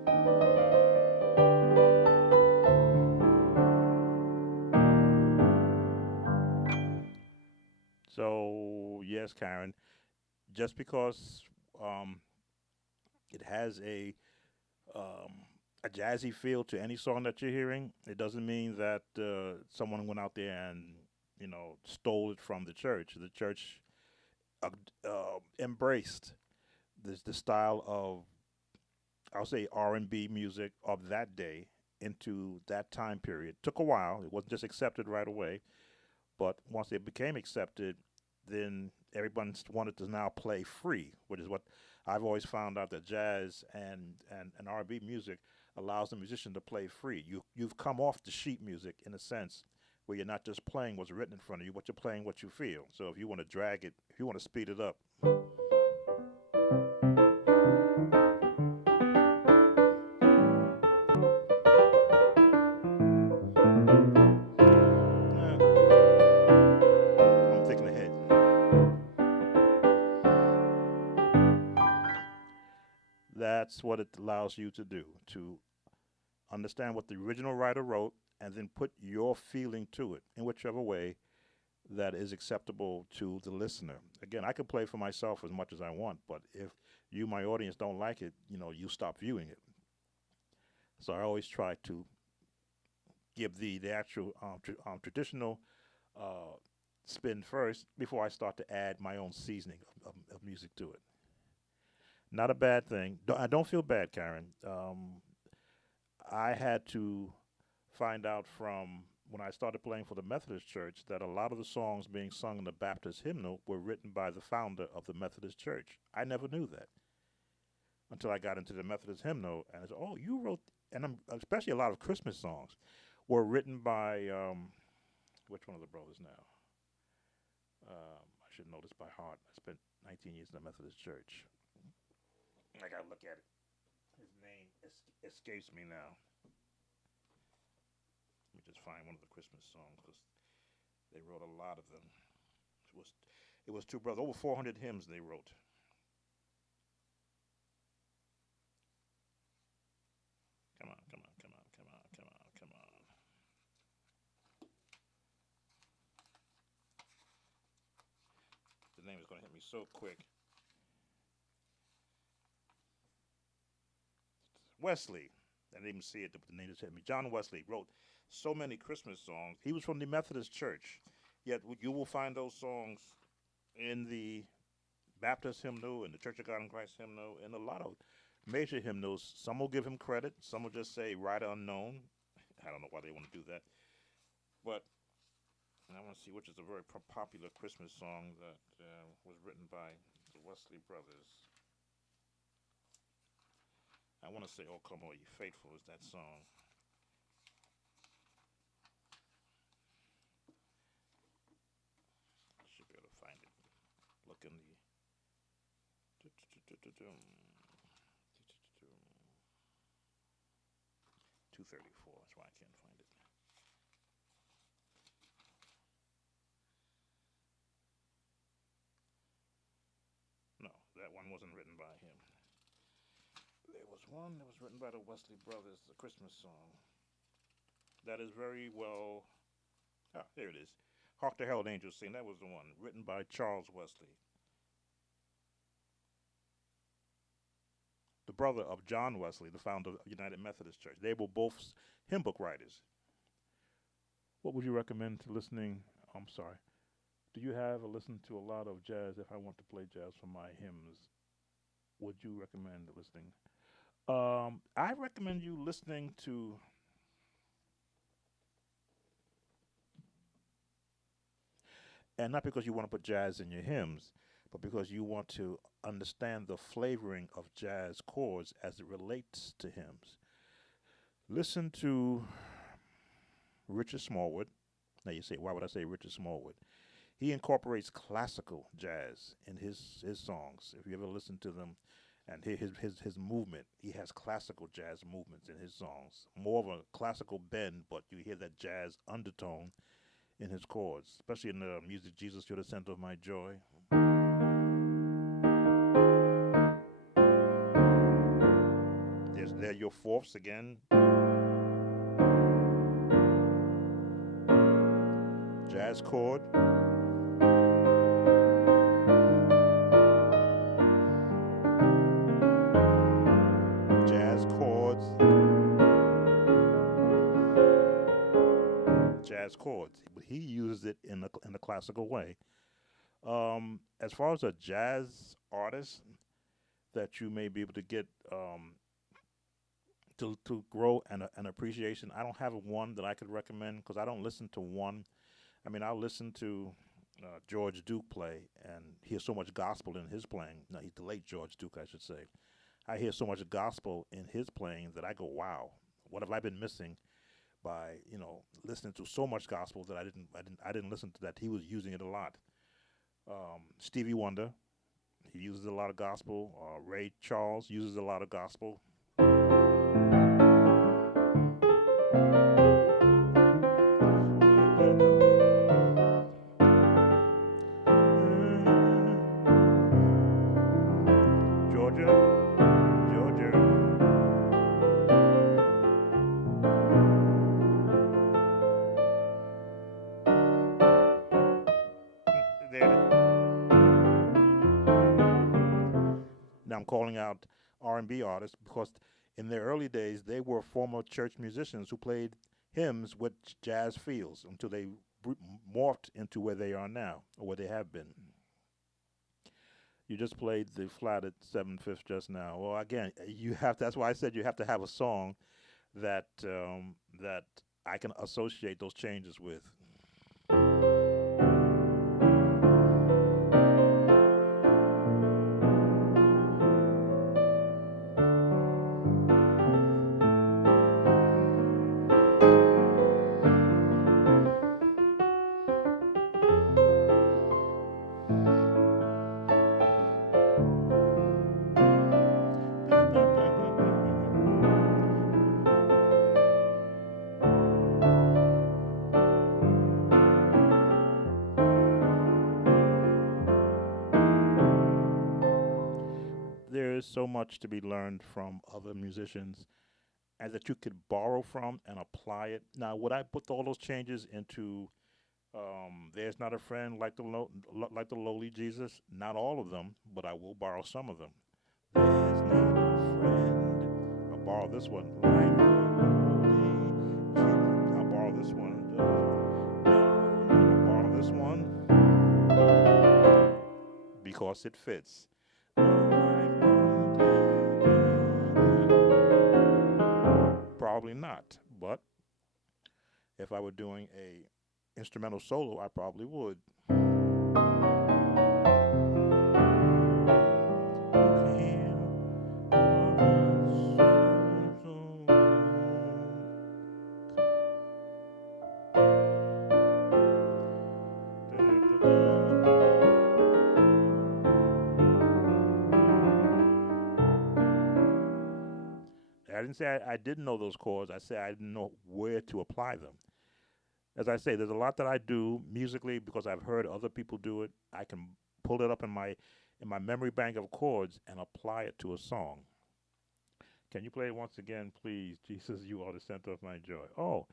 So yes, Karen, just because um, it has a jazzy feel to any song that you're hearing, it doesn't mean that someone went out there and stole it from the church. The church embraced the style of, I'll say, R&B music of that day into that time period. Took a while. It wasn't just accepted right away, but once it became accepted, then everyone wanted to now play free, which is what I've always found out, that jazz and R&B music allows the musician to play free. You've come off the sheet music in a sense, where you're not just playing what's written in front of you, but you're playing what you feel. So if you want to drag it, if you want to speed it up, I'm thinking ahead. That's what it allows you to do, to understand what the original writer wrote and then put your feeling to it in whichever way that is acceptable to the listener. Again, I can play for myself as much as I want, but if you, my audience, don't like it, you stop viewing it. So I always try to give the actual traditional uh, spin first before I start to add my own seasoning of music to it. Not a bad thing. I don't feel bad, Karen. I had to find out from when I started playing for the Methodist Church that a lot of the songs being sung in the Baptist hymnal were written by the founder of the Methodist Church. I never knew that until I got into the Methodist hymnal, and I said, "Oh, you wrote," and especially a lot of Christmas songs were written by which one of the brothers now? I should know this by heart. I spent 19 years in the Methodist Church. I gotta look at it. His name escapes me now. Let me just find one of the Christmas songs because they wrote a lot of them. It was it was two brothers, over 400 hymns they wrote. Come on, come on, come on, come on, come on, come on. The name is going to hit me so quick. Wesley. I didn't even see it, but the name just hit me. John Wesley wrote so many Christmas songs. He was from the Methodist Church, yet you will find those songs in the Baptist hymnal and the Church of God in Christ hymnal and a lot of major hymnals. Some will give him credit, some will just say writer unknown. I don't know why they want to do that, but I want to see which is a very popular Christmas song that was written by the Wesley brothers. I want to say "Oh Come All Ye Faithful" is that song. I should be able to find it. Look in the 234. That's why I can't find it. No, that one wasn't written by him. There was one that was written by the Wesley brothers, the Christmas song. That is very well. Ah, there it is. "Hark the Herald Angels Sing." That was the one, written by Charles Wesley, the brother of John Wesley, the founder of United Methodist Church. They were both hymn book writers. What would you recommend to listening? I'm sorry. Do you have a listen to a lot of jazz? If I want to play jazz for my hymns, would you recommend listening? I recommend you listening to, and not because you want to put jazz in your hymns, but because you want to understand the flavoring of jazz chords as it relates to hymns. Listen to Richard Smallwood. Now you say, why would I say Richard Smallwood? He incorporates classical jazz in his songs. If you ever listen to them and hear his movement, he has classical jazz movements in his songs. More of a classical bend, but you hear that jazz undertone in his chords, especially in the music Jesus, You're the Center of My Joy. There your fourths again. Jazz chord. Jazz chords. Jazz chords. But he used it in the classical way. As far as a jazz artist that you may be able to get to grow an appreciation, I don't have one that I could recommend because I don't listen to one. I mean, I'll listen to George Duke play and hear so much gospel in his playing. No, he's the late George Duke, I should say. I hear so much gospel in his playing that I go, wow, what have I been missing by listening to so much gospel that I didn't listen to that. He was using it a lot. Stevie Wonder, he uses a lot of gospel. Ray Charles uses a lot of gospel. Georgia. Now I'm calling out R&B artists because in their early days they were former church musicians who played hymns with jazz feels until they morphed into where they are now or where they have been. You just played the flatted 7/5 just now. Well, again, you have. That's why I said you have to have a song that that I can associate those changes with. There is so much to be learned from other musicians and that you could borrow from and apply it. Now, would I put all those changes into "There's Not a Friend Like like the Lowly Jesus"? Not all of them, but I will borrow some of them. There's not a friend. I'll borrow this one. Like the lowly Jesus. I'll borrow this one. I'll borrow this one because it fits. Probably not, but if I were doing a instrumental solo, I probably would. I didn't say I didn't know those chords. I said I didn't know where to apply them. As I say, there's a lot that I do musically because I've heard other people do it. I can pull it up in my memory bank of chords and apply it to a song. Can you play it once again, please? Jesus, you are the center of my joy. Oh,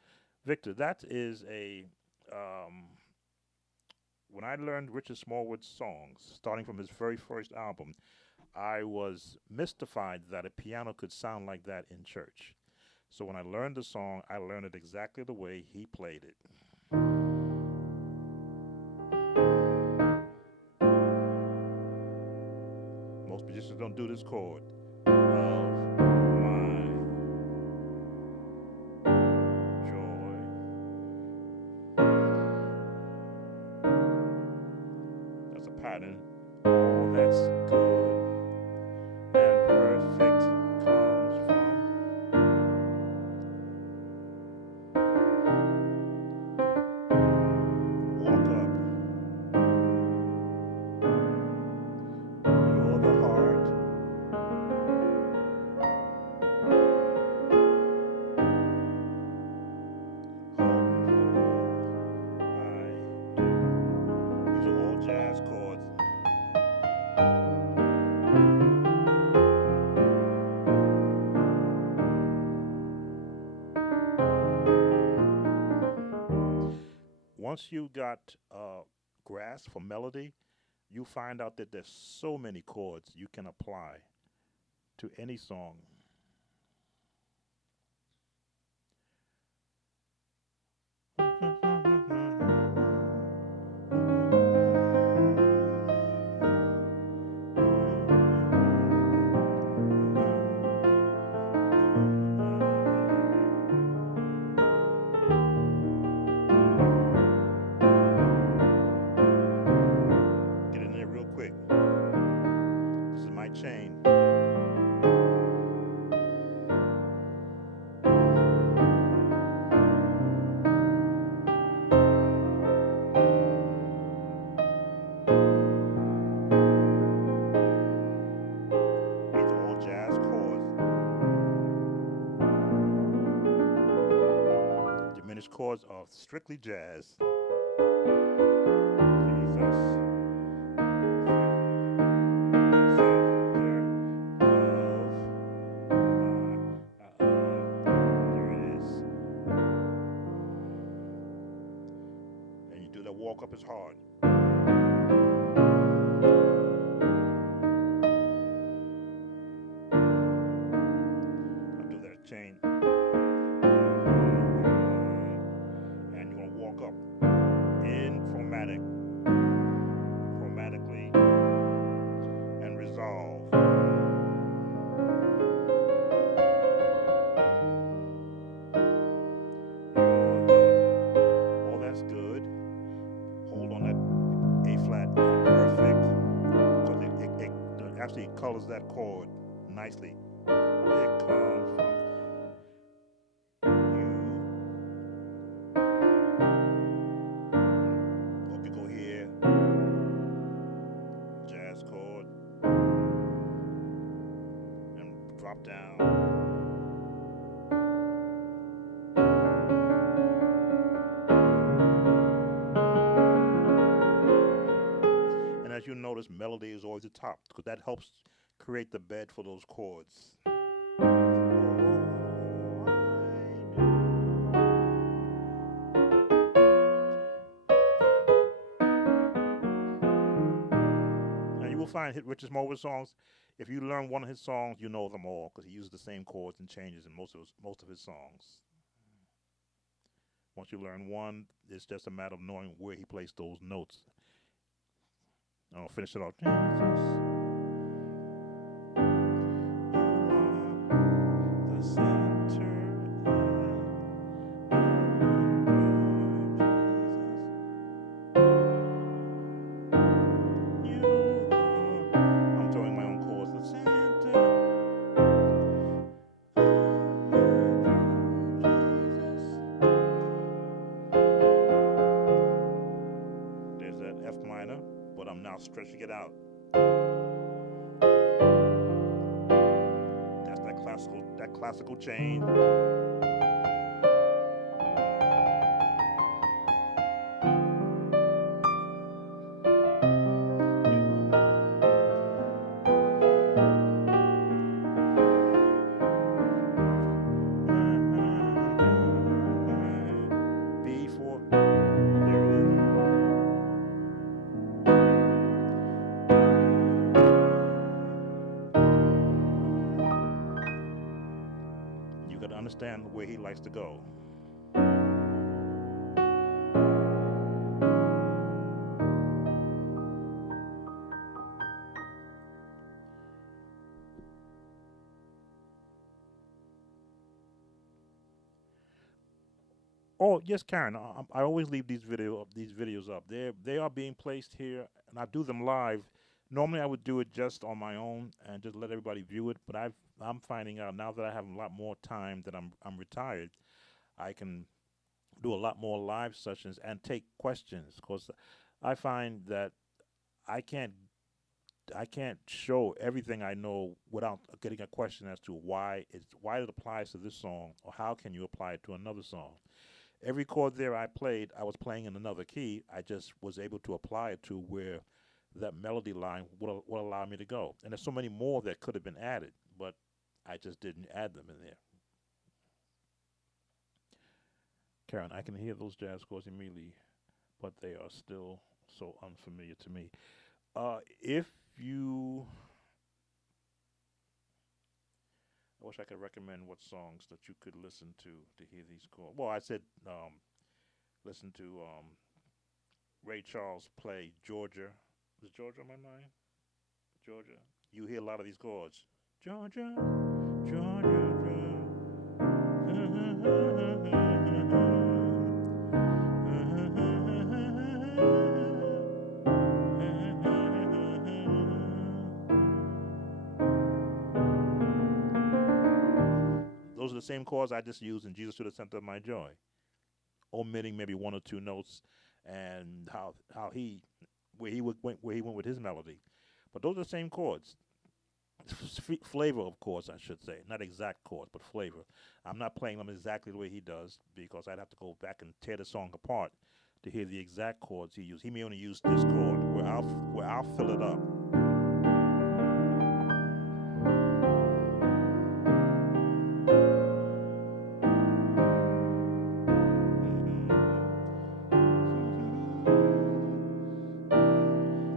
Victor, that is a when I learned Richard Smallwood's songs, starting from his very first album, I was mystified that a piano could sound like that in church. So when I learned the song, I learned it exactly the way he played it. Most musicians don't do this chord. Of my joy. That's a pattern. All that's good and perfect comes from once you got grasp for melody, you find out that there's so many chords you can apply to any song. Get in there real quick. This is my chain. These are all jazz chords. Diminished chords are strictly jazz. Jesus. There it is. And you do that walk up as hard. I'll do that chain. And you're going to walk up in chromatically, and resolve. Oh, that's good. Hold on that A flat, perfect, because it actually colors that chord nicely. It comes from you. Hope you go here, jazz chord, and drop down. And as you notice, melody is always the top because that helps create the bed for those chords. And you will find Richard Mover's songs. If you learn one of his songs, you know them all because he uses the same chords and changes in most of his songs. Once you learn one, it's just a matter of knowing where he placed those notes. I'll finish it off. Jesus. The center I'm throwing my own chords. The center. There's that F minor, but I'm now stretching it out. That's that classical chain. B4. There it is. You got to understand where he likes to go. Oh yes, Karen. I always leave these videos up. They are being placed here, and I do them live. Normally, I would do it just on my own and just let everybody view it. But I'm finding out now that I have a lot more time that I'm retired, I can do a lot more live sessions and take questions because I find that I can't I can't show everything I know without getting a question as to why it applies to this song or how can you apply it to another song. Every chord there I played, I was playing in another key. I just was able to apply it to where that melody line would allow me to go. And there's so many more that could have been added, but I just didn't add them in there. Karen, I can hear those jazz chords immediately. but they are still so unfamiliar to me. If you, I wish I could recommend what songs that you could listen to hear these chords. Well, I said listen to Ray Charles play Georgia. Is Georgia on my mind? Georgia. You hear a lot of these chords. Georgia, Georgia, those are the same chords I just used in Jesus to the Center of My Joy, omitting maybe one or two notes and how he where he went with his melody. But those are the same chords. Flavor of chords, I should say, not exact chords, but flavor. I'm not playing them exactly the way he does because I'd have to go back and tear the song apart to hear the exact chords he used. He may only use this chord where I'll fill it up.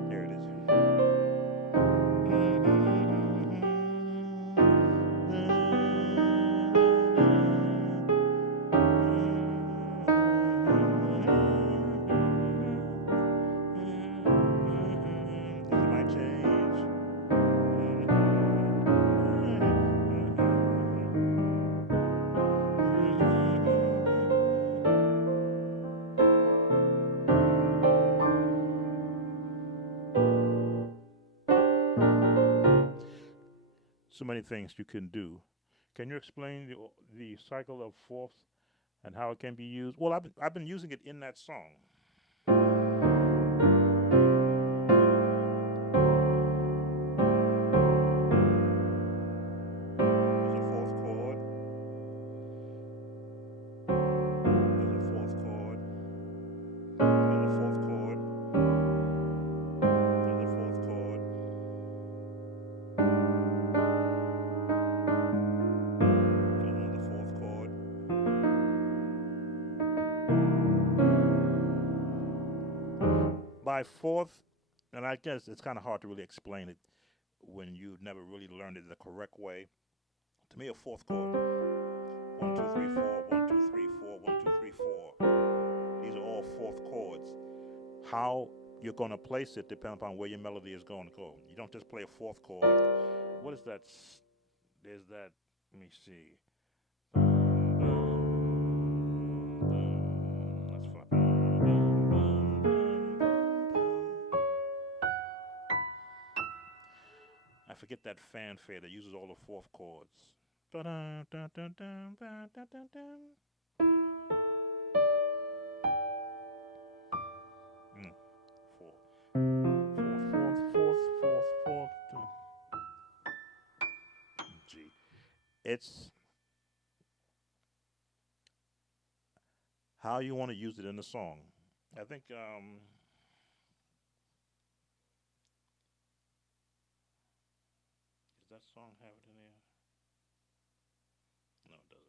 There it is. This might change. So many things you can do. Can you explain the cycle of fourths and how it can be used? Well, I've been using it in that song. There's a fourth chord. There's a fourth chord. There's a fourth chord. There's a fourth chord. There's another fourth chord. By fourth, and I guess it's kind of hard to really explain it when you've never really learned it the correct way. To me, a fourth chord: 1, 2, 3, 4, 1, 2, 3, 4, 1, 2, 3, 4. These are all fourth chords. How you're going to place it depends upon where your melody is going to go. You don't just play a fourth chord. What is that? There's that. Let me see. Let's fly. I forget that fanfare that uses all the fourth chords. Four. Fourth. G. It's how you want to use it in the song. I think does that song have it in there? No, it doesn't.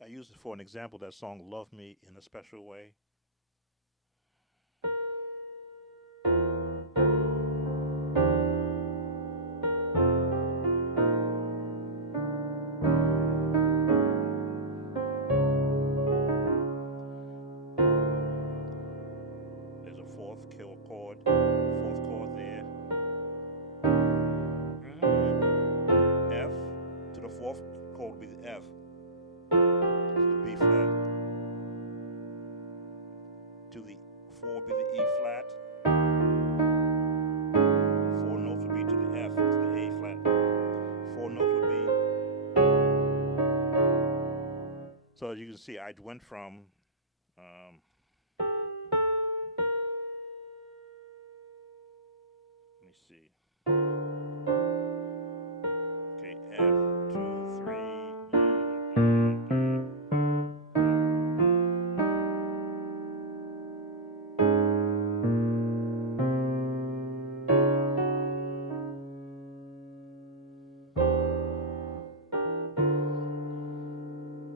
I used it for an example, that song Love Me in a Special Way. There's a fourth chord there. F to the fourth chord would be the F. B flat, to the 4 would be the E flat, 4 notes would be to the F, to the A flat, 4 notes would be, so as you can see, I went from, let me see, okay, F, 2, 3,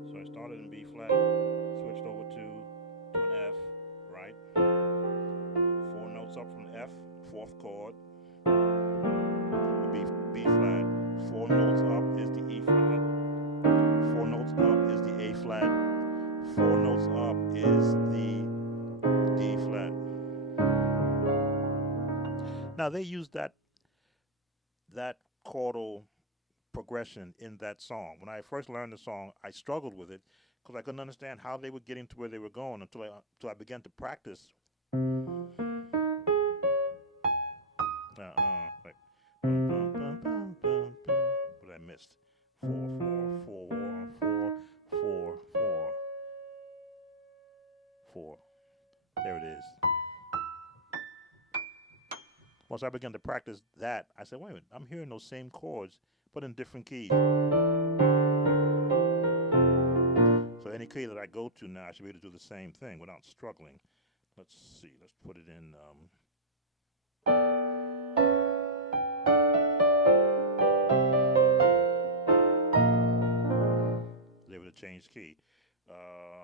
so I started in B flat, chord would be B flat. 4 notes up is the E flat. 4 notes up is the A flat. 4 notes up is the D flat. Now they use that chordal progression in that song. When I first learned the song, I struggled with it because I couldn't understand how they were getting to where they were going until I began to practice. Like, but I missed 4, 4, 4, 4, 4, 4. There it is. Once I began to practice that, I said, wait a minute, I'm hearing those same chords, but in different keys. So any key that I go to now, I should be able to do the same thing without struggling. Let's see, let's put it in. Able to change key.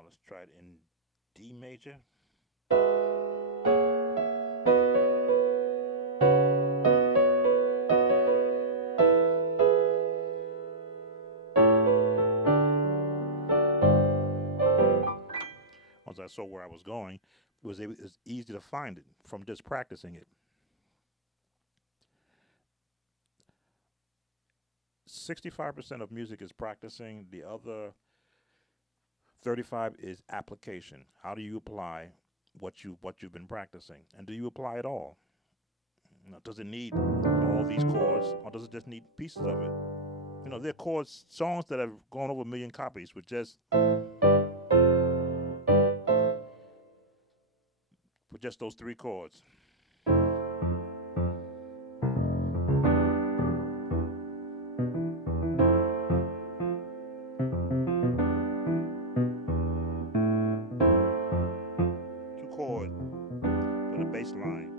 Let's try it in D major. Once I saw where I was going, it was easy to find it from just practicing it. 65% of music is practicing. The other 35 is application. How do you apply what you've been practicing, and do you apply it all? Now, does it need all these chords, or does it just need pieces of it? You know, there are chords, songs that have gone over 1 million copies with just those 3 chords. Bass line.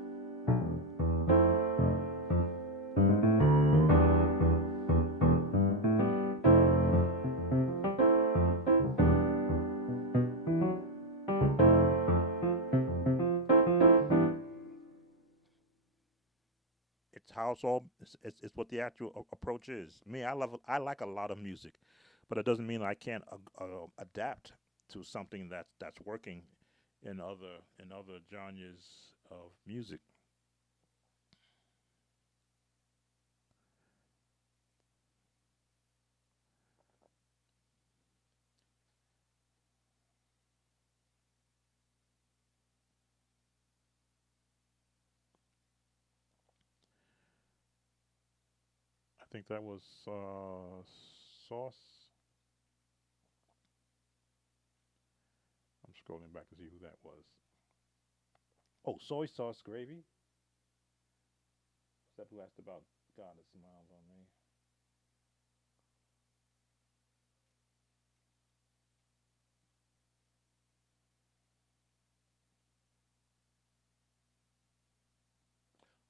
It's how it's all. It's what the actual approach is. Me, I like a lot of music, but it doesn't mean I can't adapt to something that's working in other genres of music. I think that was Sauce. I'm scrolling back to see who that was. Oh, Soy Sauce Gravy. Is that who asked about God That Smiles on Me?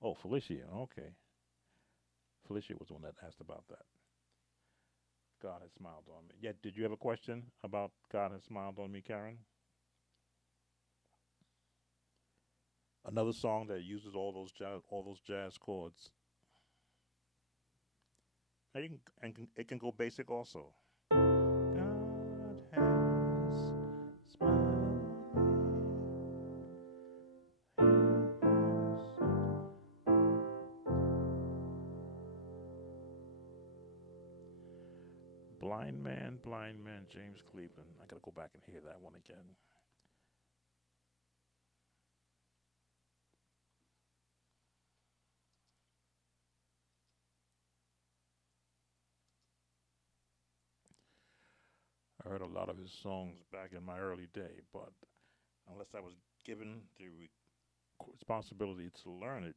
Oh, Felicia. Okay. Felicia was the one that asked about that. God Has Smiled on Me. Yeah, did you have a question about God Has Smiled on Me, Karen? Another song that uses all those jazz chords. And it can go basic also. God has smiled Blind Man, James Cleveland. I gotta go back and hear that one again. I heard a lot of his songs back in my early day, but unless I was given the responsibility to learn it,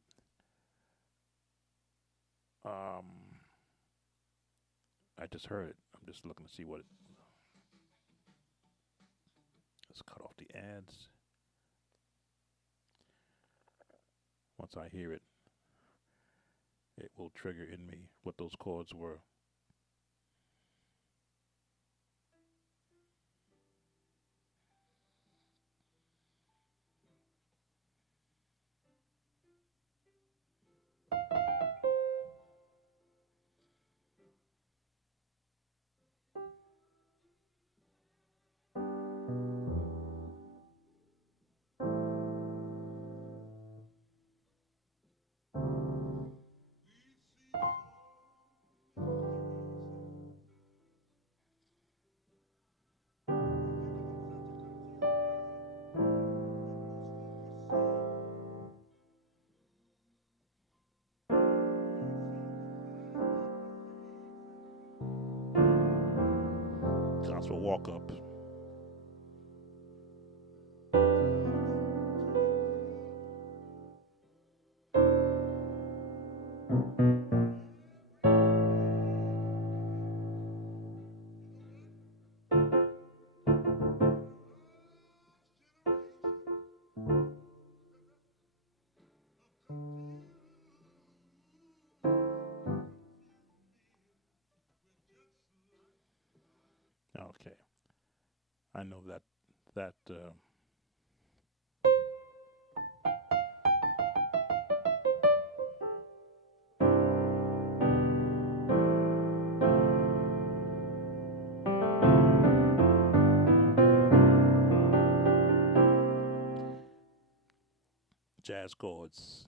I just heard it. I'm just looking to see what it. Let's cut off the ads. Once I hear it, it will trigger in me what those chords were. That's for walk up. Okay, I know that jazz chords.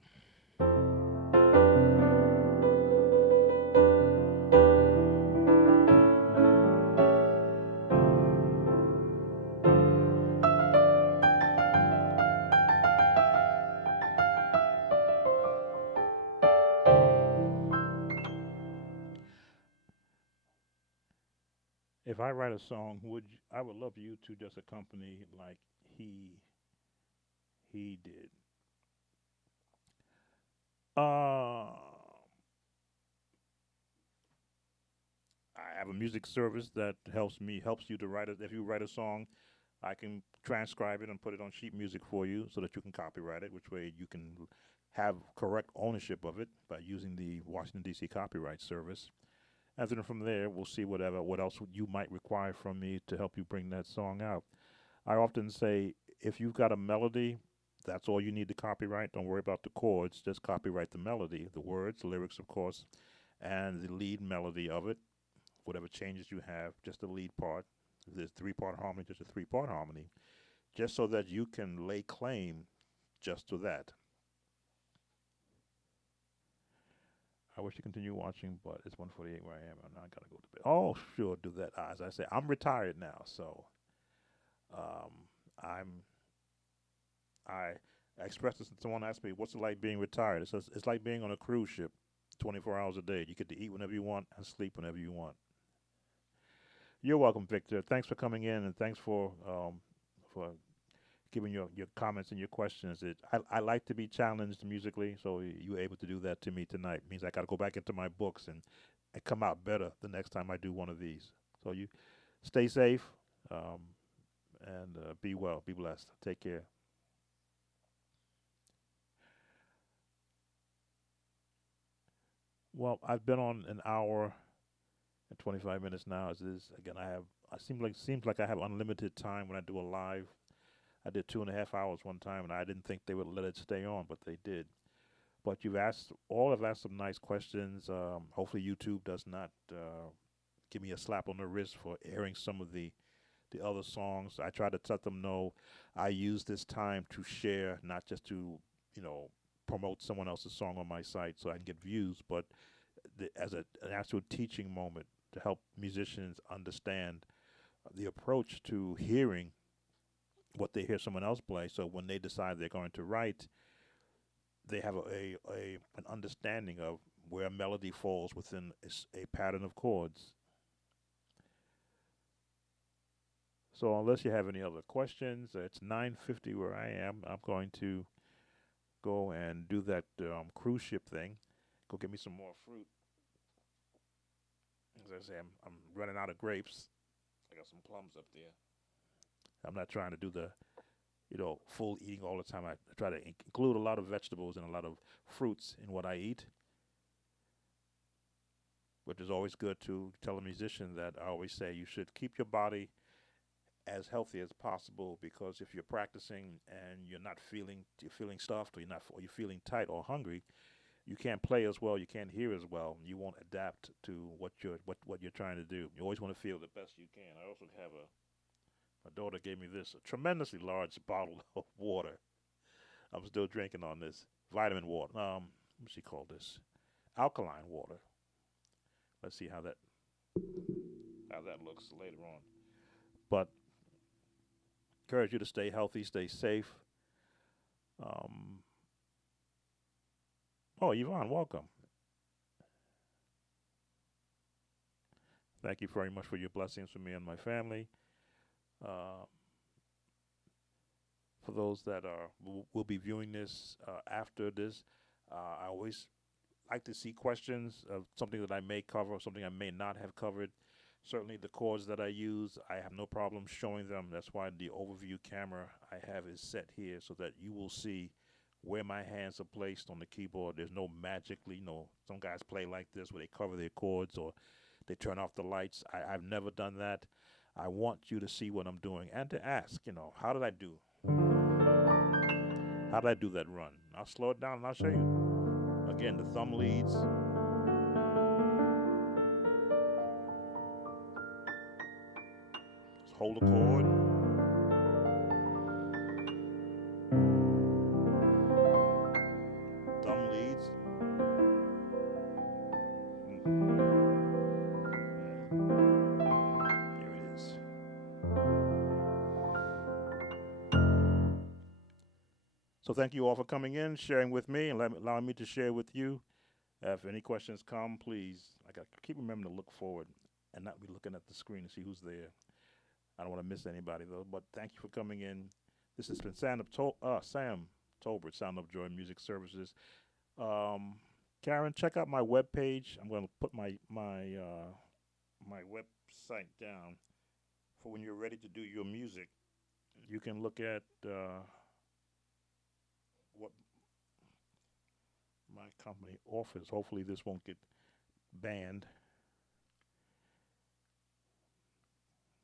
If I write a song, I would love you to just accompany like he he did. Uh, I have a music service that helps you to write it. If you write a song, I can transcribe it and put it on sheet music for you so that you can copyright it, which way you can have correct ownership of it by using the Washington D.C. Copyright Service. And then from there, we'll see what else you might require from me to help you bring that song out. I often say if you've got a melody, that's all you need to copyright. Don't worry about the chords. Just copyright the melody, the words, the lyrics, of course, and the lead melody of it. Whatever changes you have, just the lead part. If there's three-part harmony, just a three-part harmony, just so that you can lay claim just to that. I wish to continue watching, but it's 1:48 where I am, and I gotta go to bed. Oh, sure, do that. As I say, I'm retired now, so um, I'm I expressed this. Someone asked me, "What's it like being retired?" It says it's like being on a cruise ship, 24 hours a day. You get to eat whenever you want and sleep whenever you want. You're welcome, Victor. Thanks for coming in, and thanks for giving your comments and your questions. I like to be challenged musically, so you were able to do that to me tonight. It means I got to go back into my books and come out better the next time I do one of these. So you stay safe um, and be well, be blessed. Take care. Well, I've been on an hour and 25 minutes now. As is again, I seems like I have unlimited time when I do a live. I did 2.5 hours one time, and I didn't think they would let it stay on, but they did. But all have asked some nice questions. Hopefully, YouTube does not give me a slap on the wrist for airing some of the other songs. I try to let them know I use this time to share, not just to, you know, promote someone else's song on my site so I can get views, but as an actual teaching moment to help musicians understand the approach to hearing what they hear someone else play. So when they decide they're going to write, they have an understanding of where a melody falls within a pattern of chords. So unless you have any other questions, it's 9:50 where I am. I'm going to go and do that cruise ship thing. Go get me some more fruit. As I say, I'm running out of grapes. I got some plums up there. I'm not trying to do the full eating all the time. I try to include a lot of vegetables and a lot of fruits in what I eat, which is always good to tell a musician that I always say you should keep your body as healthy as possible because if you're practicing and you're feeling stuffed or you're feeling tight or hungry, you can't play as well, you can't hear as well, you won't adapt to what you're trying to do. You always want to feel the best you can. I also have my daughter gave me this a tremendously large bottle of water. I'm still drinking on this vitamin water. What's she called this? Alkaline water. Let's see how that looks later on. But encourage you to stay healthy, stay safe. Um, oh, Yvonne, welcome. Thank you very much for your blessings for me and my family. Uh, for those that will be viewing this after this, I always like to see questions of something that I may cover or something I may not have covered. Certainly, the chords that I use, I have no problem showing them. That's why the overview camera I have is set here so that you will see where my hands are placed on the keyboard. There's no magically, some guys play like this where they cover their chords or they turn off the lights. I've never done that. I want you to see what I'm doing and to ask, how did I do? How did I do that run? I'll slow it down and I'll show you. Again, the thumb leads. Just hold the chord. Thumb leads. There it is. So thank you all for coming in, sharing with me, and allowing me to share with you. If any questions come, please, I got keep remembering to look forward and not be looking at the screen to see who's there. I don't want to miss anybody though. But thank you for coming in. This has been Sam Tolbert, Sound of Joy Music Services. Karen, check out my webpage. I'm going to put my website down for when you're ready to do your music. You can look at what my company offers. Hopefully, this won't get banned.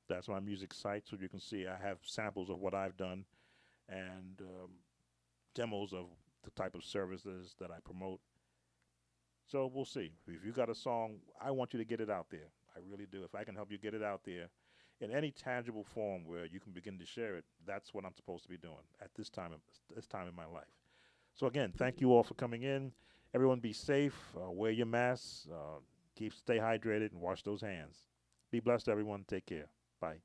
That's my music site, so you can see I have samples of what I've done and demos of the type of services that I promote. So we'll see. If you got a song, I want you to get it out there. I really do. If I can help you get it out there in any tangible form where you can begin to share it, that's what I'm supposed to be doing at this time in my life. So again, thank you all for coming in. Everyone be safe, wear your masks, stay hydrated, and wash those hands. Be blessed, everyone. Take care. Bye.